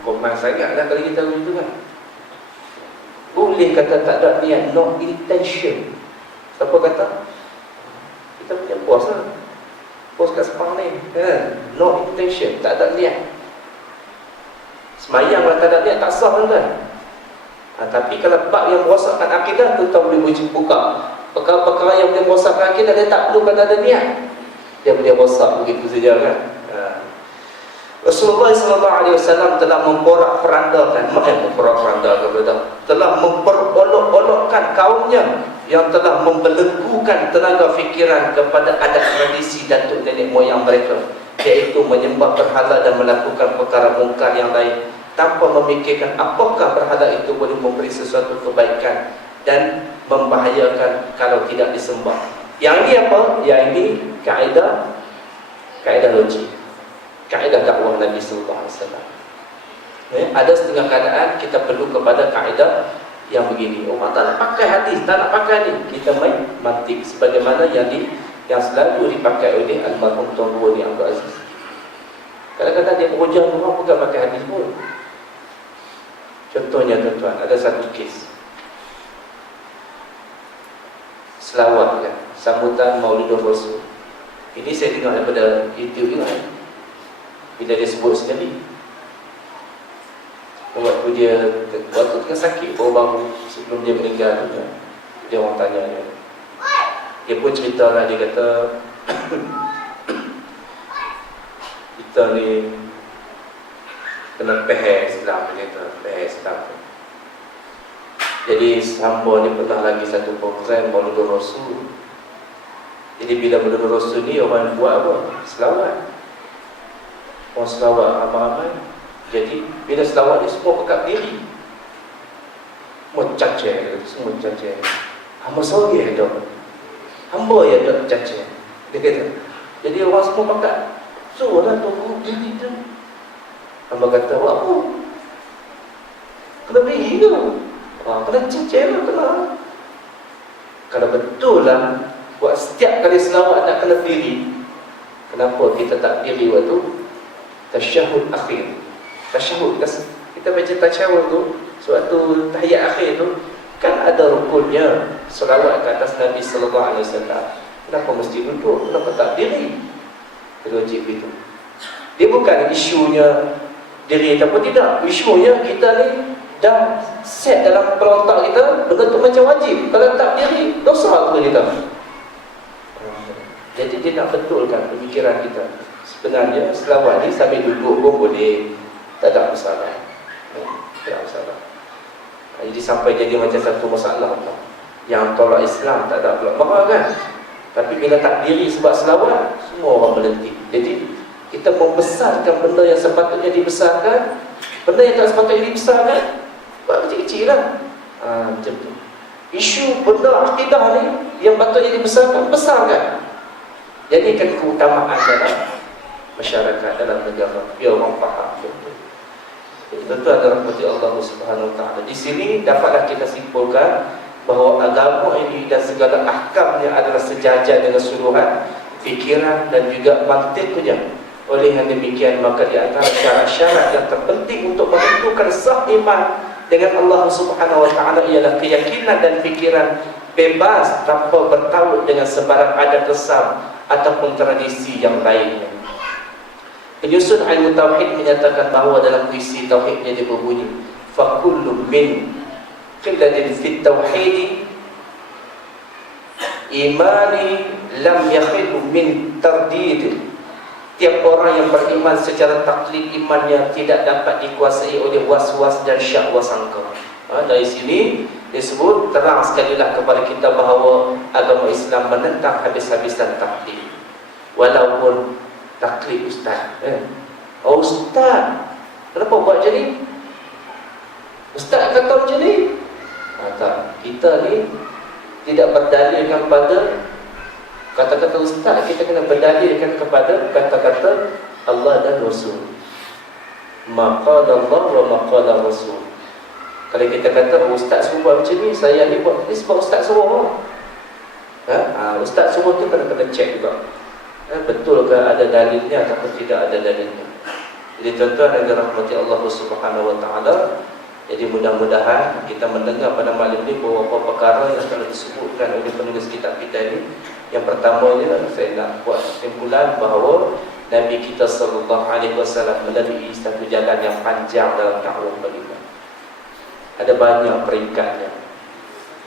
Komang sangat lah kalau kita begitu kan. Boleh kata tak ada niat, no intention. Siapa kata? Kita punya bos lah. Bos kat Sepang ni, no intention, tak ada niat. Semayang lah tak ada niat, tak sah kan? Tapi kalau bab yang merosakkan akidah, tu tak boleh buka. Perkara-perkara yang boleh merosakkan akidah, dia tak perlu kata ada niat, dia boleh rosak begitu saja kan. Rasulullah SAW telah memporak-perandakan, telah memperolok-olokkan kaumnya yang telah membelenggukan tenaga fikiran kepada adat tradisi datuk nenek moyang mereka, iaitu menyembah berhala dan melakukan perkara mungkar yang lain tanpa memikirkan apakah berhala itu boleh memberi sesuatu kebaikan dan membahayakan kalau tidak disembah. Yang ini apa? Yang ini kaedah logik, kaedah dakwah Nabi sallallahu alaihi wasallam. Ada setengah keadaan kita perlu kepada kaedah yang begini. Orang tak nak pakai hadis, tak nak pakai ni, kita main mantik sebagaimana yang selalu dipakai oleh almarhum Tuan Guru ni Abdul Aziz. Kadang-kadang dia berhujang orang bukan pakai hadis pun. Contohnya tuan-tuan, ada satu kes selawat kan, sambutan Maulidur Rasul. Ini saya dengar daripada YouTube juga kan? Bila dia sebut sendiri, waktu tengah sakit baru-baru sebelum dia meninggal tu, dia orang tanya dia pun cerita lah, dia kata kita ni kena peher Islam, dia kata peher Islam. Jadi hamba ni pernah lagi satu program Maulidur Rasul. Jadi bila Maulidur Rasul ni orang buat apa? Selawat. Orang selawat ramai-ramai. Jadi bila selawat ni semua pekat diri, semua cacer, semua cacer. Hamba sorry ada, hamba ya ada cacer, dia kata. Jadi orang semua pekat, so lah tunggu diri tu. Hamba kata, apa? Kena beri ke? Kena cacer lah, kena. Kalau betul lah buat setiap kali selawat nak kena diri, kenapa kita tak diri waktu tasyahud akhir? Tasyahud, kita baca tasyahud tu, suatu tahiyat akhir tu, kan ada rukunnya selawat ke atas Nabi sallallahu alaihi wasallam. Kenapa mesti duduk? Kenapa tak diri? Logik itu. Dia bukan isunya diri atau tidak. Isunya kita ni dah set dalam kepala otak kita benda tu macam wajib. Kalau tak diri, dosa kepada kita. Jadi dia nak betulkan pemikiran kita. Sebenarnya selawat ni sambil duduk pun boleh, tak ada masalah. Tak ada masalah. Jadi sampai jadi macam satu masalah pula. Yang tolak Islam tak ada pula marah kan. Tapi bila tak diri sebab selawat, semua orang berhenti. Jadi kita membesarkan benda yang sepatutnya dibesarkan, benda yang tak sepatutnya dibesarkan, buat kecil-kecil lah. Macam tu. Isu benda akidah ni yang patutnya dibesarkan, besarkan. Jadikan keutamaan dalam masyarakat, dalam negara, biar orang faham betul. Itu adalah rahmati Allah Subhanahu wa taala. Di sini dapatlah kita simpulkan bahawa agama ini dan segala ahkamnya adalah sejajar dengan suruhan, fikiran dan juga mantiknya. Oleh yang demikian, maka di antara syarat-syarat yang terpenting untuk menentukan sah iman dengan Allah Subhanahu wa taala ialah keyakinan dan fikiran bebas tanpa bertaut dengan sebarang adat resam ataupun tradisi yang lainnya. Penyusun ilmu tauhid menyatakan bahawa dalam puisi tauhidnya dia berbunyi, fa kullu min qillatin fit tauhid imani lam yakhlu min tardid. Tiap orang yang beriman secara taklid imannya tidak dapat dikuasai oleh was-was dan syahwa sangka. Dari sini disebut terang sekali lah kepada kita bahawa agama Islam menentang habis-habisan taklid. Walaupun taklid ustaz. Oh ustaz, kenapa buat macam ni? Ustaz kata macam ni. Tak, kita ni tidak berdalilkan pada kata-kata ustaz, kita kena berdalilkan kepada kata-kata Allah dan Rasul. Maqala Allah wa maqala Rasul. Kalau kita kata ustaz suruh buat macam ni, saya ni buat ni sebab ustaz suruh. Ustaz suruh tu kena cek juga. Betul ke ada dalilnya atau tidak ada dalilnya. Jadi tuan-tuan dan rahmati Allah Subhanahu wa taala, jadi mudah-mudahan kita mendengar pada malam ini beberapa perkara yang telah disebutkan oleh penulis kitab kita ini. Yang pertama ialah saya nak buat kesimpulan bahawa Nabi kita sallallahu alaihi wasallam melalui satu jalan yang panjang dalam dakwah beliau. Ada banyak peringkatnya.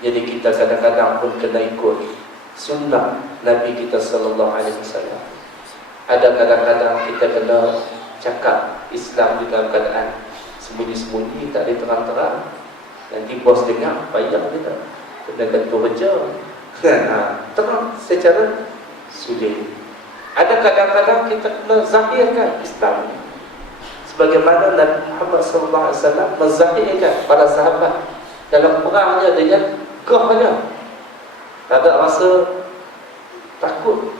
Jadi kita kadang-kadang pun kena ikut sunnah Nabi kita sallallahu alaihi wasallam. Ada kadang-kadang kita kena cakap Islam di dalam keadaan sembunyi-sembunyi, tak ada terang-terang. Nanti bos dengar, payah kita. Kena gantung kerja. Terang secara sulit. Ada kadang-kadang kita kena zahirkan Islam, sebagaimana Nabi Muhammad sallallahu alaihi wasallam menzahirkan para sahabat dalam perangnya dengan gahnya. Tak ada rasa takut.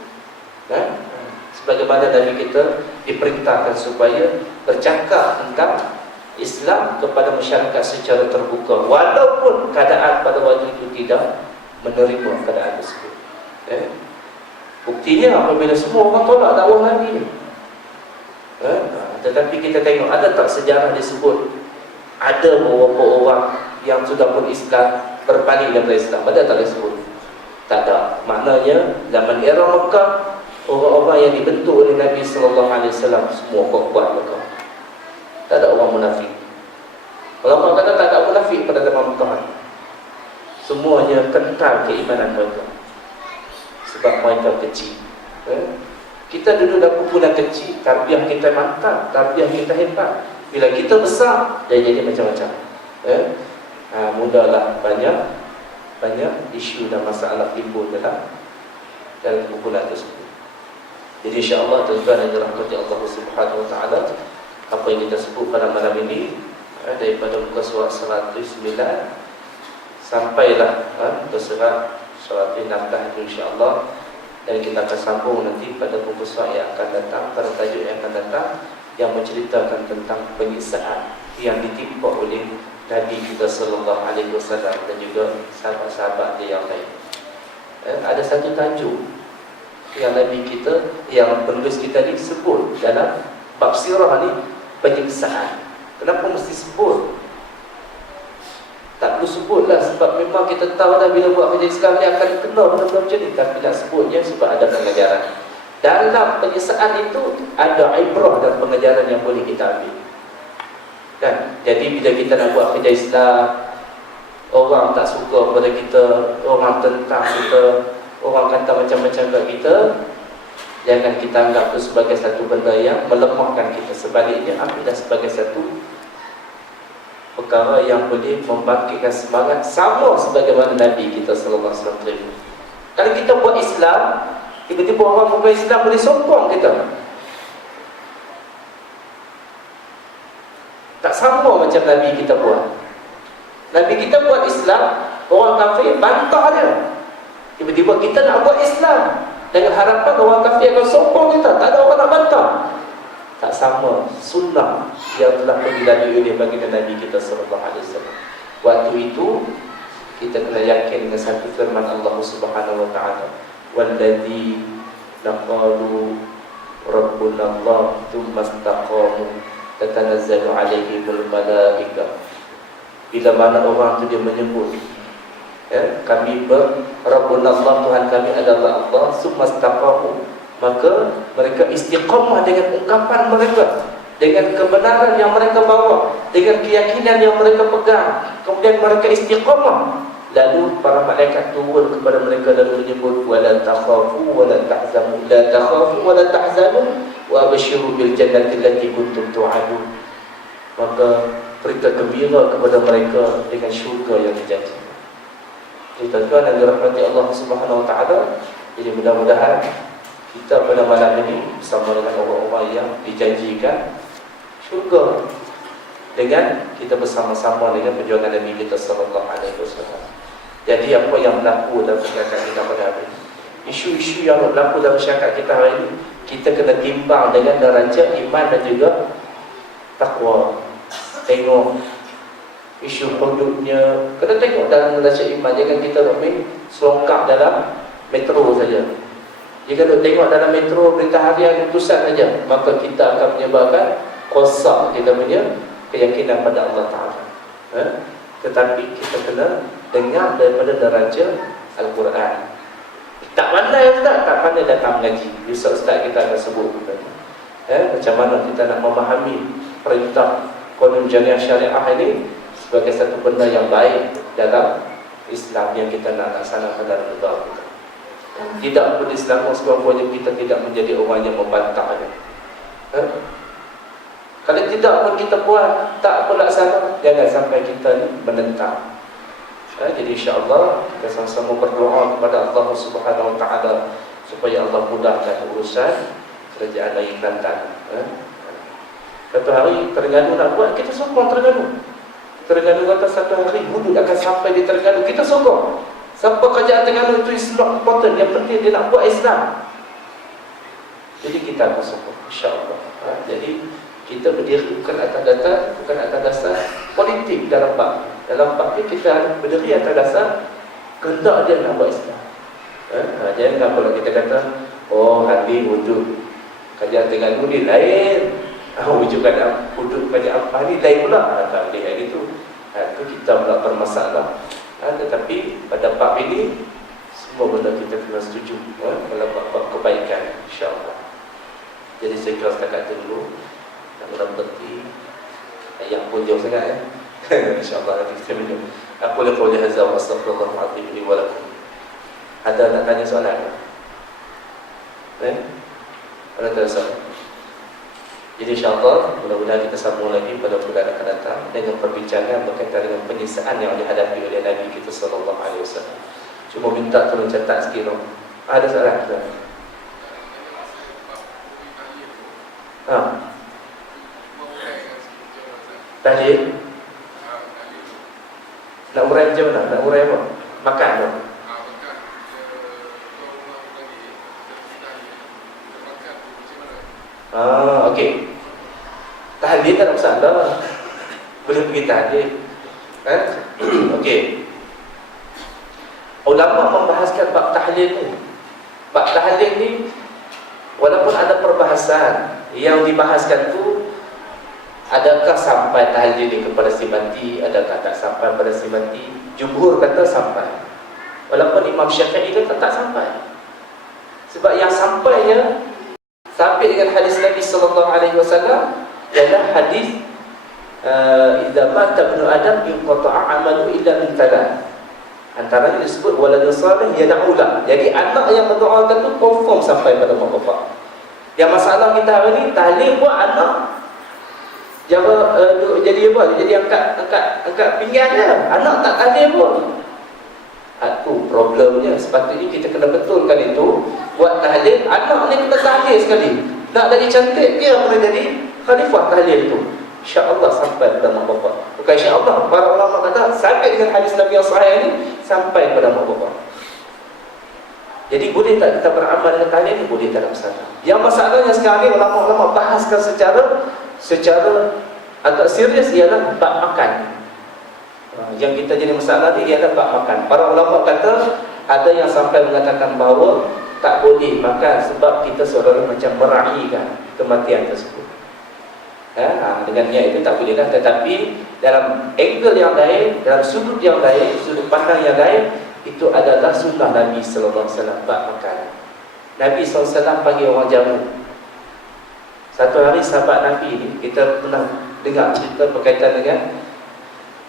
Sebagaimana Nabi kita diperintahkan supaya bercakap tentang Islam kepada masyarakat secara terbuka, walaupun keadaan pada waktu itu tidak menerima keadaan tersebut. Buktinya apabila semua orang tolak dakwah Nabi. Tetapi kita tengok ada tak sejarah disebut ada beberapa orang yang sudah pun Islam berpaling daripada Islam? Ada tak disebut? Tak ada. Maknanya zaman era Mekah, orang-orang yang dibentuk oleh Nabi sallallahu alaihi wasallam semua kuat Mekah. Tak ada orang munafik. Kalau orang kata tak ada munafik pada zaman Mekah, semuanya kental keimanan mereka. Sebab mereka kecil. Kita duduk dalam kumpulan kecil, tarbiyah kita mantap, tarbiyah kita hebat. Bila kita besar, dia jadi macam-macam. Mudahlah banyak isu dan masalah timbul dalam kumpulan tersebut. Jadi insya-Allah tuan-tuan yang dirahmati Allah Subhanahu wa taala, apa yang kita sebut pada malam ini daripada muka surat 109 sampailah ke surat 116 itu insya-Allah, dan kita akan sambung nanti pada muka surat yang akan datang, pada tajuk yang akan datang yang menceritakan tentang penyiksaan yang ditimpa oleh Nabi kita sallallahu alaihi wasallam dan juga sahabat-sahabat dia yang lain. Ada satu tajuk yang Nabi kita, yang penulis kita ni sebut dalam bab sirah ni, penyiksaan. Kenapa mesti sebut? Tak perlu sebutlah, sebab memang kita tahu dah bila buat kerja Islam ni akan kena benda-benda macam ni. Tapi nak sebutnya sebab ada pengajaran. Dalam penyiksaan itu ada ibrah dan pengajaran yang boleh kita ambil. Kan? Jadi bila kita nak buat kerja Islam, orang tak suka pada kita, orang tentang kita, orang kata macam-macam kat kita, jangan kita anggap itu sebagai satu benda yang melemahkan kita. Sebaliknya, ambillah sebagai satu perkara yang boleh membangkitkan semangat, sama sebagaimana Nabi kita sallallahu alaihi wasallam terima. Kalau kita buat Islam, tiba-tiba orang bukan Islam boleh sokong kita. Tak sama macam Nabi kita buat. Nabi kita buat Islam, orang kafir bantah dia. Tiba-tiba kita nak buat Islam dengan harapan orang kafir akan sokong kita. Tak ada orang nak bantah. tak sama sunnah yang telah dilalui oleh baginda Nabi kita sallallahu alaihi wasallam. Waktu itu kita kena yakin dengan satu firman Allah Subhanahu wa taala, "Walladzi laqalu rabbuna Allah tsumma istaqamu tatanazzalu alaihimul malaikah." Bila mana orang tu dia menyebut, kami Rabbuna Allah, Tuhan kami adalah Allah, tsumma istaqamu, maka mereka istiqamah dengan ungkapan mereka, dengan kebenaran yang mereka bawa, dengan keyakinan yang mereka pegang, kemudian mereka istiqamah. Lalu para malaikat turun kepada mereka dan menyebut, wala takhafu wala tahzanu, la takhafu wala tahzanu wa abshiru bil jannati allati kuntum tu'adun. Maka berita gembira kepada mereka dengan syurga yang dijanjikan. Jadi tuan-tuan yang dirahmati Allah Subhanahu wa taala, jadi mudah-mudahan kita pada malam ini bersama dengan orang-orang yang dijanjikan syurga, dengan kita bersama-sama dengan perjuangan Nabi kita sallallahu alaihi wasallam. Jadi apa yang berlaku dalam masyarakat kita pada hari ini, isu-isu yang berlaku dalam masyarakat kita hari ini, kita kena timbang dengan darjah iman dan juga takwa. Tengok isu hududnya, kena tengok dalam darjah iman. Jangan kita main selongkap dalam metro saja. Jika tengok dalam metro berita harian utusan saja, maka kita akan menyebabkan rosak kita punya keyakinan pada Allah Ta'ala. Tetapi kita kena dengar daripada darjah Al-Quran. Tak pandai Ustaz, tak pandai datang mengaji. Besok Ustaz kita akan sebut macam mana kita nak memahami perintah Qanun Jamiah Syariah ini sebagai satu benda yang baik dalam Islam yang kita nak laksanakan dalam negara kita. Tidak berislam sekurang-kurangnya kita tidak menjadi orang yang membantahnya. Kalau tidak pun kita buat, tak berlaksana, jangan sampai kita ni menentang. Jadi insya-Allah kita sama-sama berdoa kepada Allah Subhanahu wa taala supaya Allah mudahkan urusan kerajaan negeri Kelantan. Satu hari Terengganu nak buat, kita sokong Terengganu. Terengganu kata satu hari hudud akan sampai di Terengganu, kita sokong. Sampai kerajaan Terengganu itu is not important, yang penting dia nak buat Islam. Jadi kita akan sokong insya-Allah. Jadi kita berdiri bukan atas dasar politik dalam bab. Dalam bab ni kita berdiri atas dasar kehendak dia nak buat Islam. Jangan kalau kita kata, oh habis wujud kerajaan Terengganu ni lain, wujudkan wujud kerajaan apa ni lain pula. Tak boleh hari itu. Itu kita pula bermasalah. Tetapi pada bab ini semua benda kita kena setuju dalam bab kebaikan insya-Allah. Jadi saya kira setakat itu dulu. Tak berhenti ayat pun jauh sangat InsyaAllah nanti kita minum. Aku lihat qawli hadza wa astaghfirullahaladzim li wa lakum. Ada nak tanya soalan? Ada tanya soalan? Jadi insyaAllah mudah-mudahan kita sambung lagi pada bulan akan datang dengan perbincangan berkaitan dengan penyiksaan yang dihadapi oleh Nabi kita sallallahu alaihi wasallam. Cuma minta tolong catat sikit dong. Ada soalan kita? Tahlil nak urai macam mana? Nak urai apa? Makan tu? Okey. Tahlil tak ada masalah. Boleh pergi tahlil. Okey. Ulama membahaskan bab tahlil ni. Bab tahlil ni walaupun ada perbahasan, yang dibahaskan tu adakah sampai tahlil ini kepada si mati, adakah tak sampai pada si mati. Jumhur kata sampai, walaupun Imam Syafi'i kata tak sampai. Sebab yang sampainya sampai dengan hadis Nabi sallallahu alaihi wasallam ialah hadis idza mata ibnu adam inqata'a 'amalu illa min thalath. Antaranya disebut waladun salih yad'u lah. Jadi anak yang berdoakan tu confirm sampai pada mak bapak. Yang masalah kita hari ni tahlil buat anak jadi apa? Jadi angkat pinggan dia. Anak tak tahlil pun. Itu problemnya. Sepatutnya kita kena betulkan itu. Buat tahlil, anak ni kena tahlil sekali. Nak jadi cantik, dia boleh jadi khalifah tahlil itu. InsyaAllah sampai pada mak bapak. Bukan insyaAllah, para ulama kata sampai dengan hadis Nabi yang sahih ini sampai pada mak bapak. Jadi boleh tak kita beramal dengan tahlil ni? Boleh, tak ada masalah. Yang masalahnya sekarang ni ulama-ulama bahaskan secara agak serius ialah bab makan. Yang kita jadi masalah ni ialah bab makan. Para ulama kata ada yang sampai mengatakan bahawa tak boleh makan sebab kita seolah-olah macam meraihkan kematian tersebut. Dengan niat itu tak boleh dah. Tetapi dalam angle yang lain, dalam sudut yang lain, sudut pandang yang lain, itu adalah sunnah Nabi SAW bab makan. Nabi SAW panggil orang jamu. Satu hari sahabat Nabi ni, kita pernah dengar cerita berkaitan dengan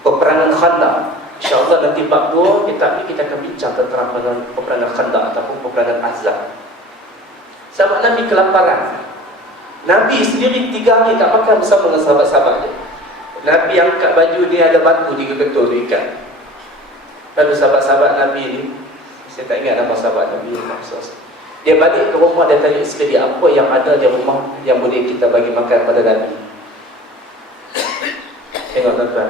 peperangan Khandaq. InsyaAllah nanti bab 2 kita akan bincang tentang peperangan Khandaq ataupun peperangan Ahzab. Sahabat Nabi kelaparan. Nabi sendiri 3 hari tak makan bersama dengan sahabat-sahabat dia. Nabi angkat baju dia, ada batu 3 ketul dia ikat. Lalu sahabat-sahabat Nabi ni, saya tak ingat nama sahabat Nabi maksud. Dia balik ke rumah, dia tanya isteri dia, apa yang ada di rumah yang boleh kita bagi makan pada Nabi. Tengok tuan-tuan,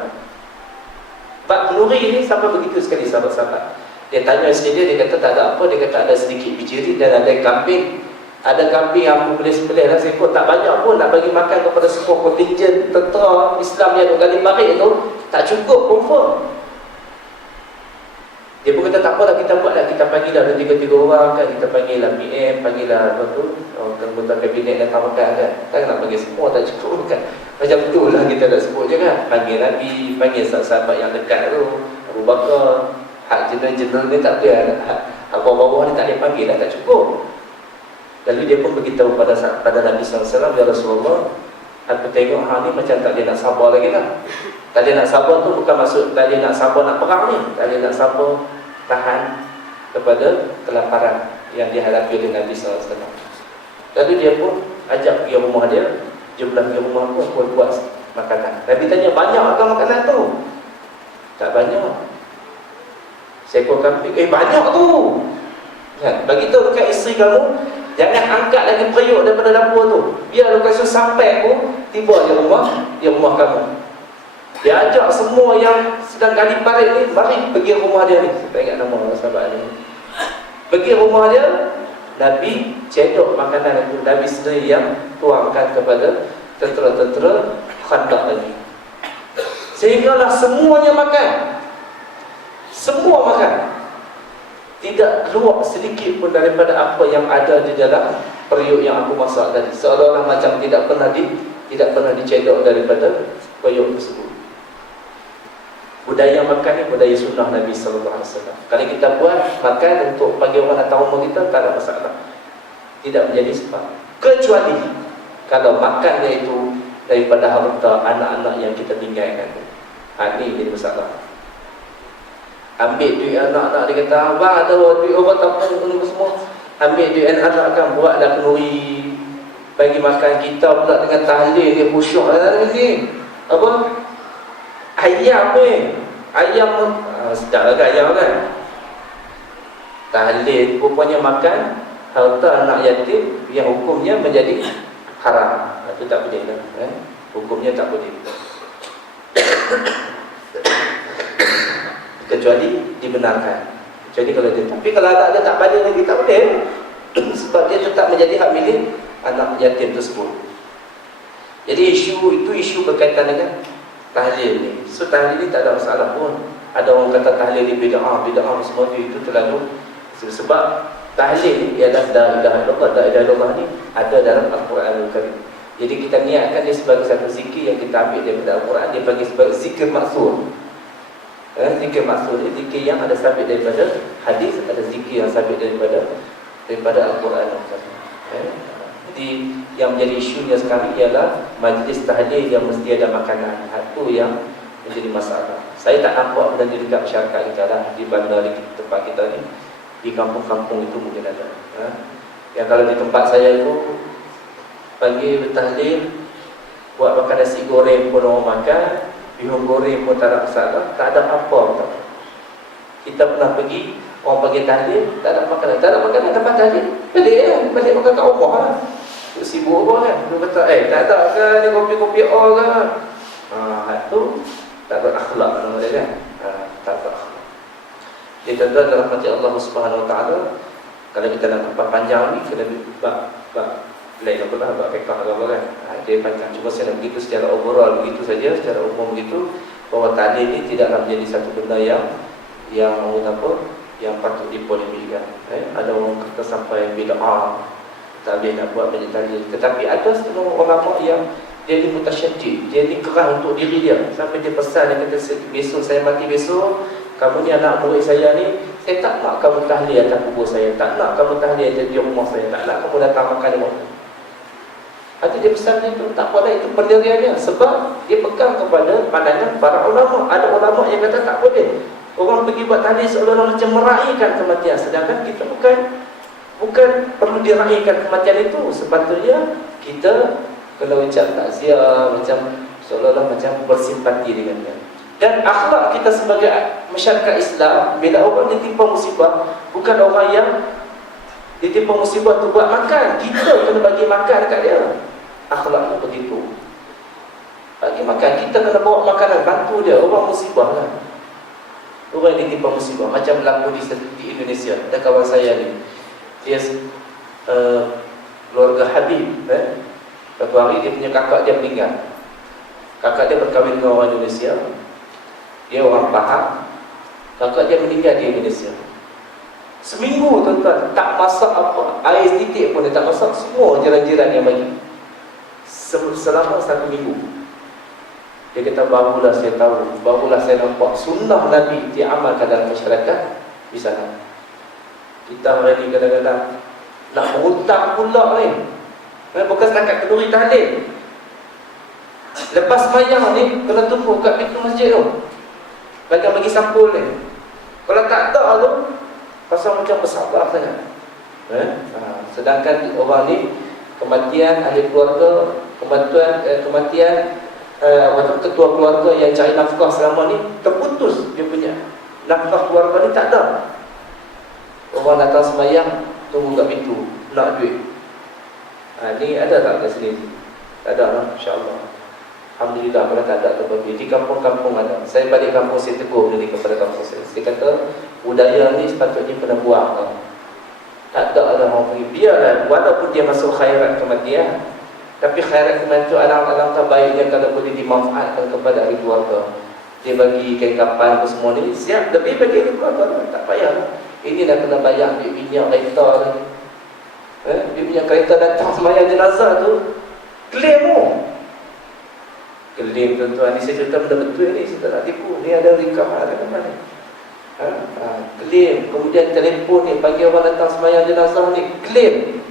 bab nuri ni sampai begitu sekali sahabat-sahabat. Dia tanya isteri dia, dia kata tak ada apa. Dia kata ada sedikit biji dan ada kambing. Ada kambing yang boleh sembelih lah seekor, tak banyak pun nak bagi makan kepada sebuah kontingen tentera Islam yang duk gali parit tu, tak cukup confirm. Dia pun kata tak apalah, kita buat lah, kita panggil lah 2-3 orang kan, kita panggil lah PM, panggil lah apa tu, anggota kabinet datang makan kan. Tak nak panggil semua, tak cukup kan. Macam betul lah kita nak sebut je kan. Panggil Nabi, panggil sahabat yang dekat tu, Abu Bakar, hak jeneral ni tak boleh, hak bawah-bawah ni tak boleh panggil lah, tak cukup. Lalu dia pun beritahu pada Nabi SAW, ya Rasulullah, aku tengok hal ni macam tak dia nak sabar lagi lah. Tak dia nak sabar tu bukan maksud tak dia nak sabar nak perang ni. Tak dia nak sabar tahan kepada kelaparan yang dihadapi oleh Nabi SAW. Lalu dia pun ajak pergi rumah dia, jumlah pergi rumah pun buat makanan. Nabi tanya, banyak atau makanan tu? Tak banyak. Seekor kambing, banyak tu. Bagi tahu dekat isteri kamu, jangan angkat lagi periuk daripada dapur tu. Biar lokasi sampai pun tiba di rumah kamu. Dia ajak semua yang sedang gali parit ni, mari pergi rumah dia ni. Saya tak ingat nama sahabat ni. Pergi rumah dia, Nabi cedok makanan itu. Nabi sendiri yang tuangkan kepada tentera-tentera Khandaq lagi. Sehinggalah semuanya makan. Semua makan. Tidak keluar sedikit pun daripada apa yang ada di dalam periuk yang aku masak tadi. Seolah-olah macam tidak pernah dicedok daripada periuk tersebut. Budaya makan ni budaya sunnah Nabi SAW. Kalau kita buat makan untuk bagi orang datang rumah kita, tak ada masalah. Tidak menjadi sebab. Kecuali kalau makannya itu daripada harta anak-anak yang kita tinggalkan. Ini jadi masalah. Ambil duit anak-anak, dia kata, abang ada duit orang tampung ni semua. Ambil duit anak-anak kan, buatlah kenduri, bagi makan kita pula dengan tahlil dia khusyuk lah ni. Apa? Ayam ni. Ayam sedap lah kan ayam kan. Tahlil rupanya makan harta anak yatim yang hukumnya menjadi haram. Itu tak boleh lah kan? Hukumnya tak boleh. Kecuali dibenarkan. Kecuali kalau dia, tapi kalau ada tak balik lagi tak boleh. Sebab dia tetap menjadi hak milik anak yatim tersebut. Jadi isu berkaitan dengan tahlil ni. So tahlil ni tak ada masalah pun. Ada orang kata tahlil ni bid'ah semua itu terlalu. Sebab tahlil ni ialah la ilaha illallah. La ilaha illallah ni ada dalam Al-Quranul Karim. Jadi kita niatkan dia sebagai satu zikir yang kita ambil daripada Al-Quran. Dia bagi sebagai zikir maksud. Zikir maksud ni zikir yang ada sabit daripada hadis, ada zikir yang sabit daripada Al-Quran. Jadi yang menjadi isunya sekarang ialah majlis tahlil yang mesti ada makanan. Itu yang menjadi masalah. Saya tak nampak benda di dekat masyarakat kita lah, di bandar di tempat kita ni. Di kampung-kampung itu mungkin ada. Yang kalau di tempat saya itu panggil tahlil, buat makan nasi goreng pun orang makan, bihun goreng pun tak ada masalah, tak ada apa-apa. Kita pernah pergi, orang pergi tahlil, tak ada makanan tempat tahlil. Balik makan kat rumah lah. Sibuk apa kan? Dia kata, tak ada ke ni kopi-kopi all ke? Itu tak ada akhlak nama dia kan? Tak ada akhlak. Jadi tuan-tuan dalam hati Allah Subhanahu Wa Taala, Kalau kita nak tempat panjang ni, kena bab lain apa lah, bab fiqh apa kan. Dia panjang. Cuma saya nak begitu secara overall, begitu saja, secara umum begitu, bahawa ta'lim ni tidaklah menjadi satu benda yang yang patut dipolemikkan. Ada orang kata sampai bid'ah, tak boleh nak buat majlis ta'lim. Tetapi ada setengah ulama yang dia ni mutasyadid, dia ni keras untuk diri dia. Sampai dia pesan, dia kata, besok saya mati besok, kamu ni anak murid saya ni, saya tak nak kamu tahlil atas kubur saya, tak nak kamu tahlil atas di rumah saya, tak nak kamu datang makan di rumah. Hati dia pesan itu, tak apa dah, itu pendiriannya. Sebab dia pegang kepada pandangan para ulama. Ada ulama yang kata tak boleh. Orang pergi buat tahlil seolah-olah macam meraihkan kematian. Sedangkan kita bukan perlu diraihkan kematian itu. Sepatutnya kita kalau ucap takziah macam seolah-olah macam bersimpati dengannya. Dan akhlak kita sebagai masyarakat Islam, bila orang ditimpa musibah, bukan orang yang ditimpa musibah tu buat makan. Kita kena bagi makan dekat dia. Akhlak begitu. Bagi makan, kita kena bawa makanan, bantu dia. Orang musibah lah, orang yang ditimpa musibah. Macam berlaku di Indonesia. Ada kawan saya ni, dia keluarga Habib. Satu hari dia punya kakak dia meninggal. Kakak dia berkahwin dengan orang Indonesia. Dia orang Pahang. Kakak dia meninggal di Indonesia. Seminggu tuan-tuan, tak masak apa, air titik pun dia tak masak. Semua jiran-jiran yang bagi selama 1 minggu. Dia kata, barulah saya tahu, barulah saya nampak sunnah Nabi diamalkan dalam masyarakat di sana. Kita hari ni kadang-kadang nak berhutang pula ni, bukan setakat kenduri tahlil. Lepas sembahyang ni kena tunggu kat pintu masjid tu, bagi sampul ni. Kalau tak ada tu, pasal macam bersabar sangat. Sedangkan orang ni, kematian ahli keluarga, kematian ketua keluarga yang cari nafkah selama ni, terputus dia punya nafkah keluarga ni, tak ada. Orang datang sembahyang, tunggu kat pintu, nak duit. Ni ada tak kat sini? Tak ada lah, insyaAllah. Alhamdulillah kalau tak ada terlebih. Di kampung-kampung ada. Saya balik kampung, saya tegur diri kepada kampung saya. Saya kata, budaya ni sepatutnya kena buang. Tak ada orang pergi. Biarlah, walaupun dia masuk khairat kematian, tapi khairat kematian itu alang-alang terbaiknya kalau boleh dimanfaatkan kepada ahli keluarga. Dia bagi kain kapan apa semua ni, siap. Tapi bagi ahli keluarga, tak payah. Ini dah kena bayar duit minyak kereta ni. Dia punya kereta datang sembahyang jenazah tu, claim tu. Claim tuan-tuan, ni saya cerita benda betul ni, saya tak nak tipu. Ni ada rekaman, ada mana ni. Claim, kemudian telefon ni, bagi orang datang sembahyang jenazah ni, claim.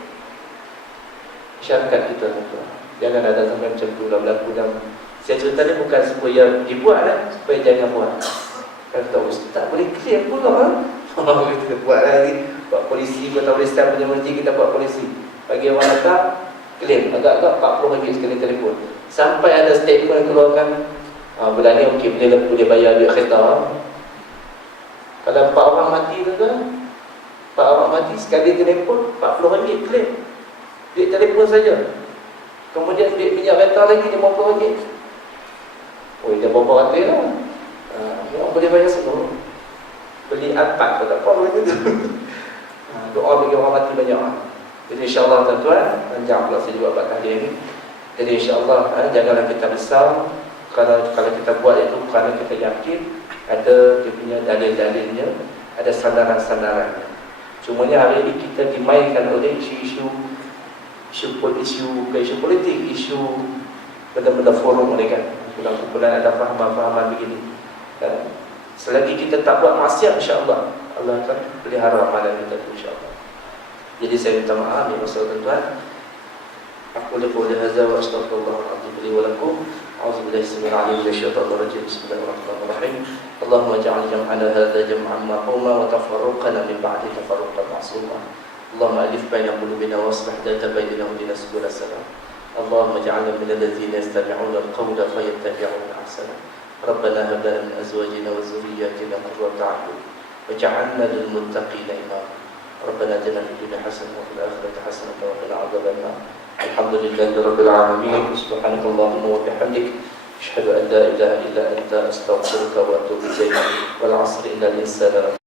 Masyarakat kita tuan-tuan, jangan ada sampai macam tu lah berlaku. Dan saya cerita ni bukan supaya dibuat lah, supaya jangan buat. Kalau tak ustaz boleh claim pula. Kita buat lagi, buat polisi, kita boleh start punya masjid, kita buat polisi. Bagi orang datang, claim, agak-agak RM40 sekali telefon. Sampai ada statement keluarkan, bulan ni okey, boleh bayar duit kereta. Kalau 4 orang mati tu kan, 4 orang mati sekali telefon RM40 claim. Duit telefon saja. Kemudian duit minyak kereta lagi RM50. Oh, dah berapa ratus lah. Orang boleh bayar semua. Beli iPad pun tak apa lagi tu. Doa bagi orang mati banyak. Jadi insyaAllah tuan-tuan, panjang pula saya juga buat tahlil ni. Jadi insyaAllah janganlah kita risau kalau kita buat itu kerana kita yakin ada dia punya dalil-dalilnya, ada sandaran-sandarannya. Cumanya hari ini kita dimainkan oleh isu politik, isu benda-benda forum ni kan. Kumpulan ada fahaman-fahaman begini. Selagi kita tak buat maksiat, insyaAllah Allah akan pelihara amalan kita tu, insyaAllah. Jadi saya minta maaf ya tuan-tuan. Aku lihat hadza wa astaghfirullah li wa lakum. A'udzu billahi samil 'alim minasy syaithanir rajim. Bismillahirrahmanirrahim. Allahumma ij'al jam'ana hadza jam'an marhuma wa tafarruqana min ba'di tafarruqan ma'suma. Allahumma alif baina qulubina wa aslih dhata bainana wa bina subul salam. Allahumma ij'alna min alladhina yastami'una al-qawla fayattabi'una ahsana. ربنا هب لنا من ازواجنا وذرياتنا قرة اعين واجعلنا للمتقين اماما ربنا اتنا في الدنيا حسنه وفي الاخره حسنه وقنا عذاب النار الحمد لله رب العالمين سبحانك اللهم وبحمدك اشهد ان لا اله الا انت استغفرك واتوب اليك والعصر ان الانسان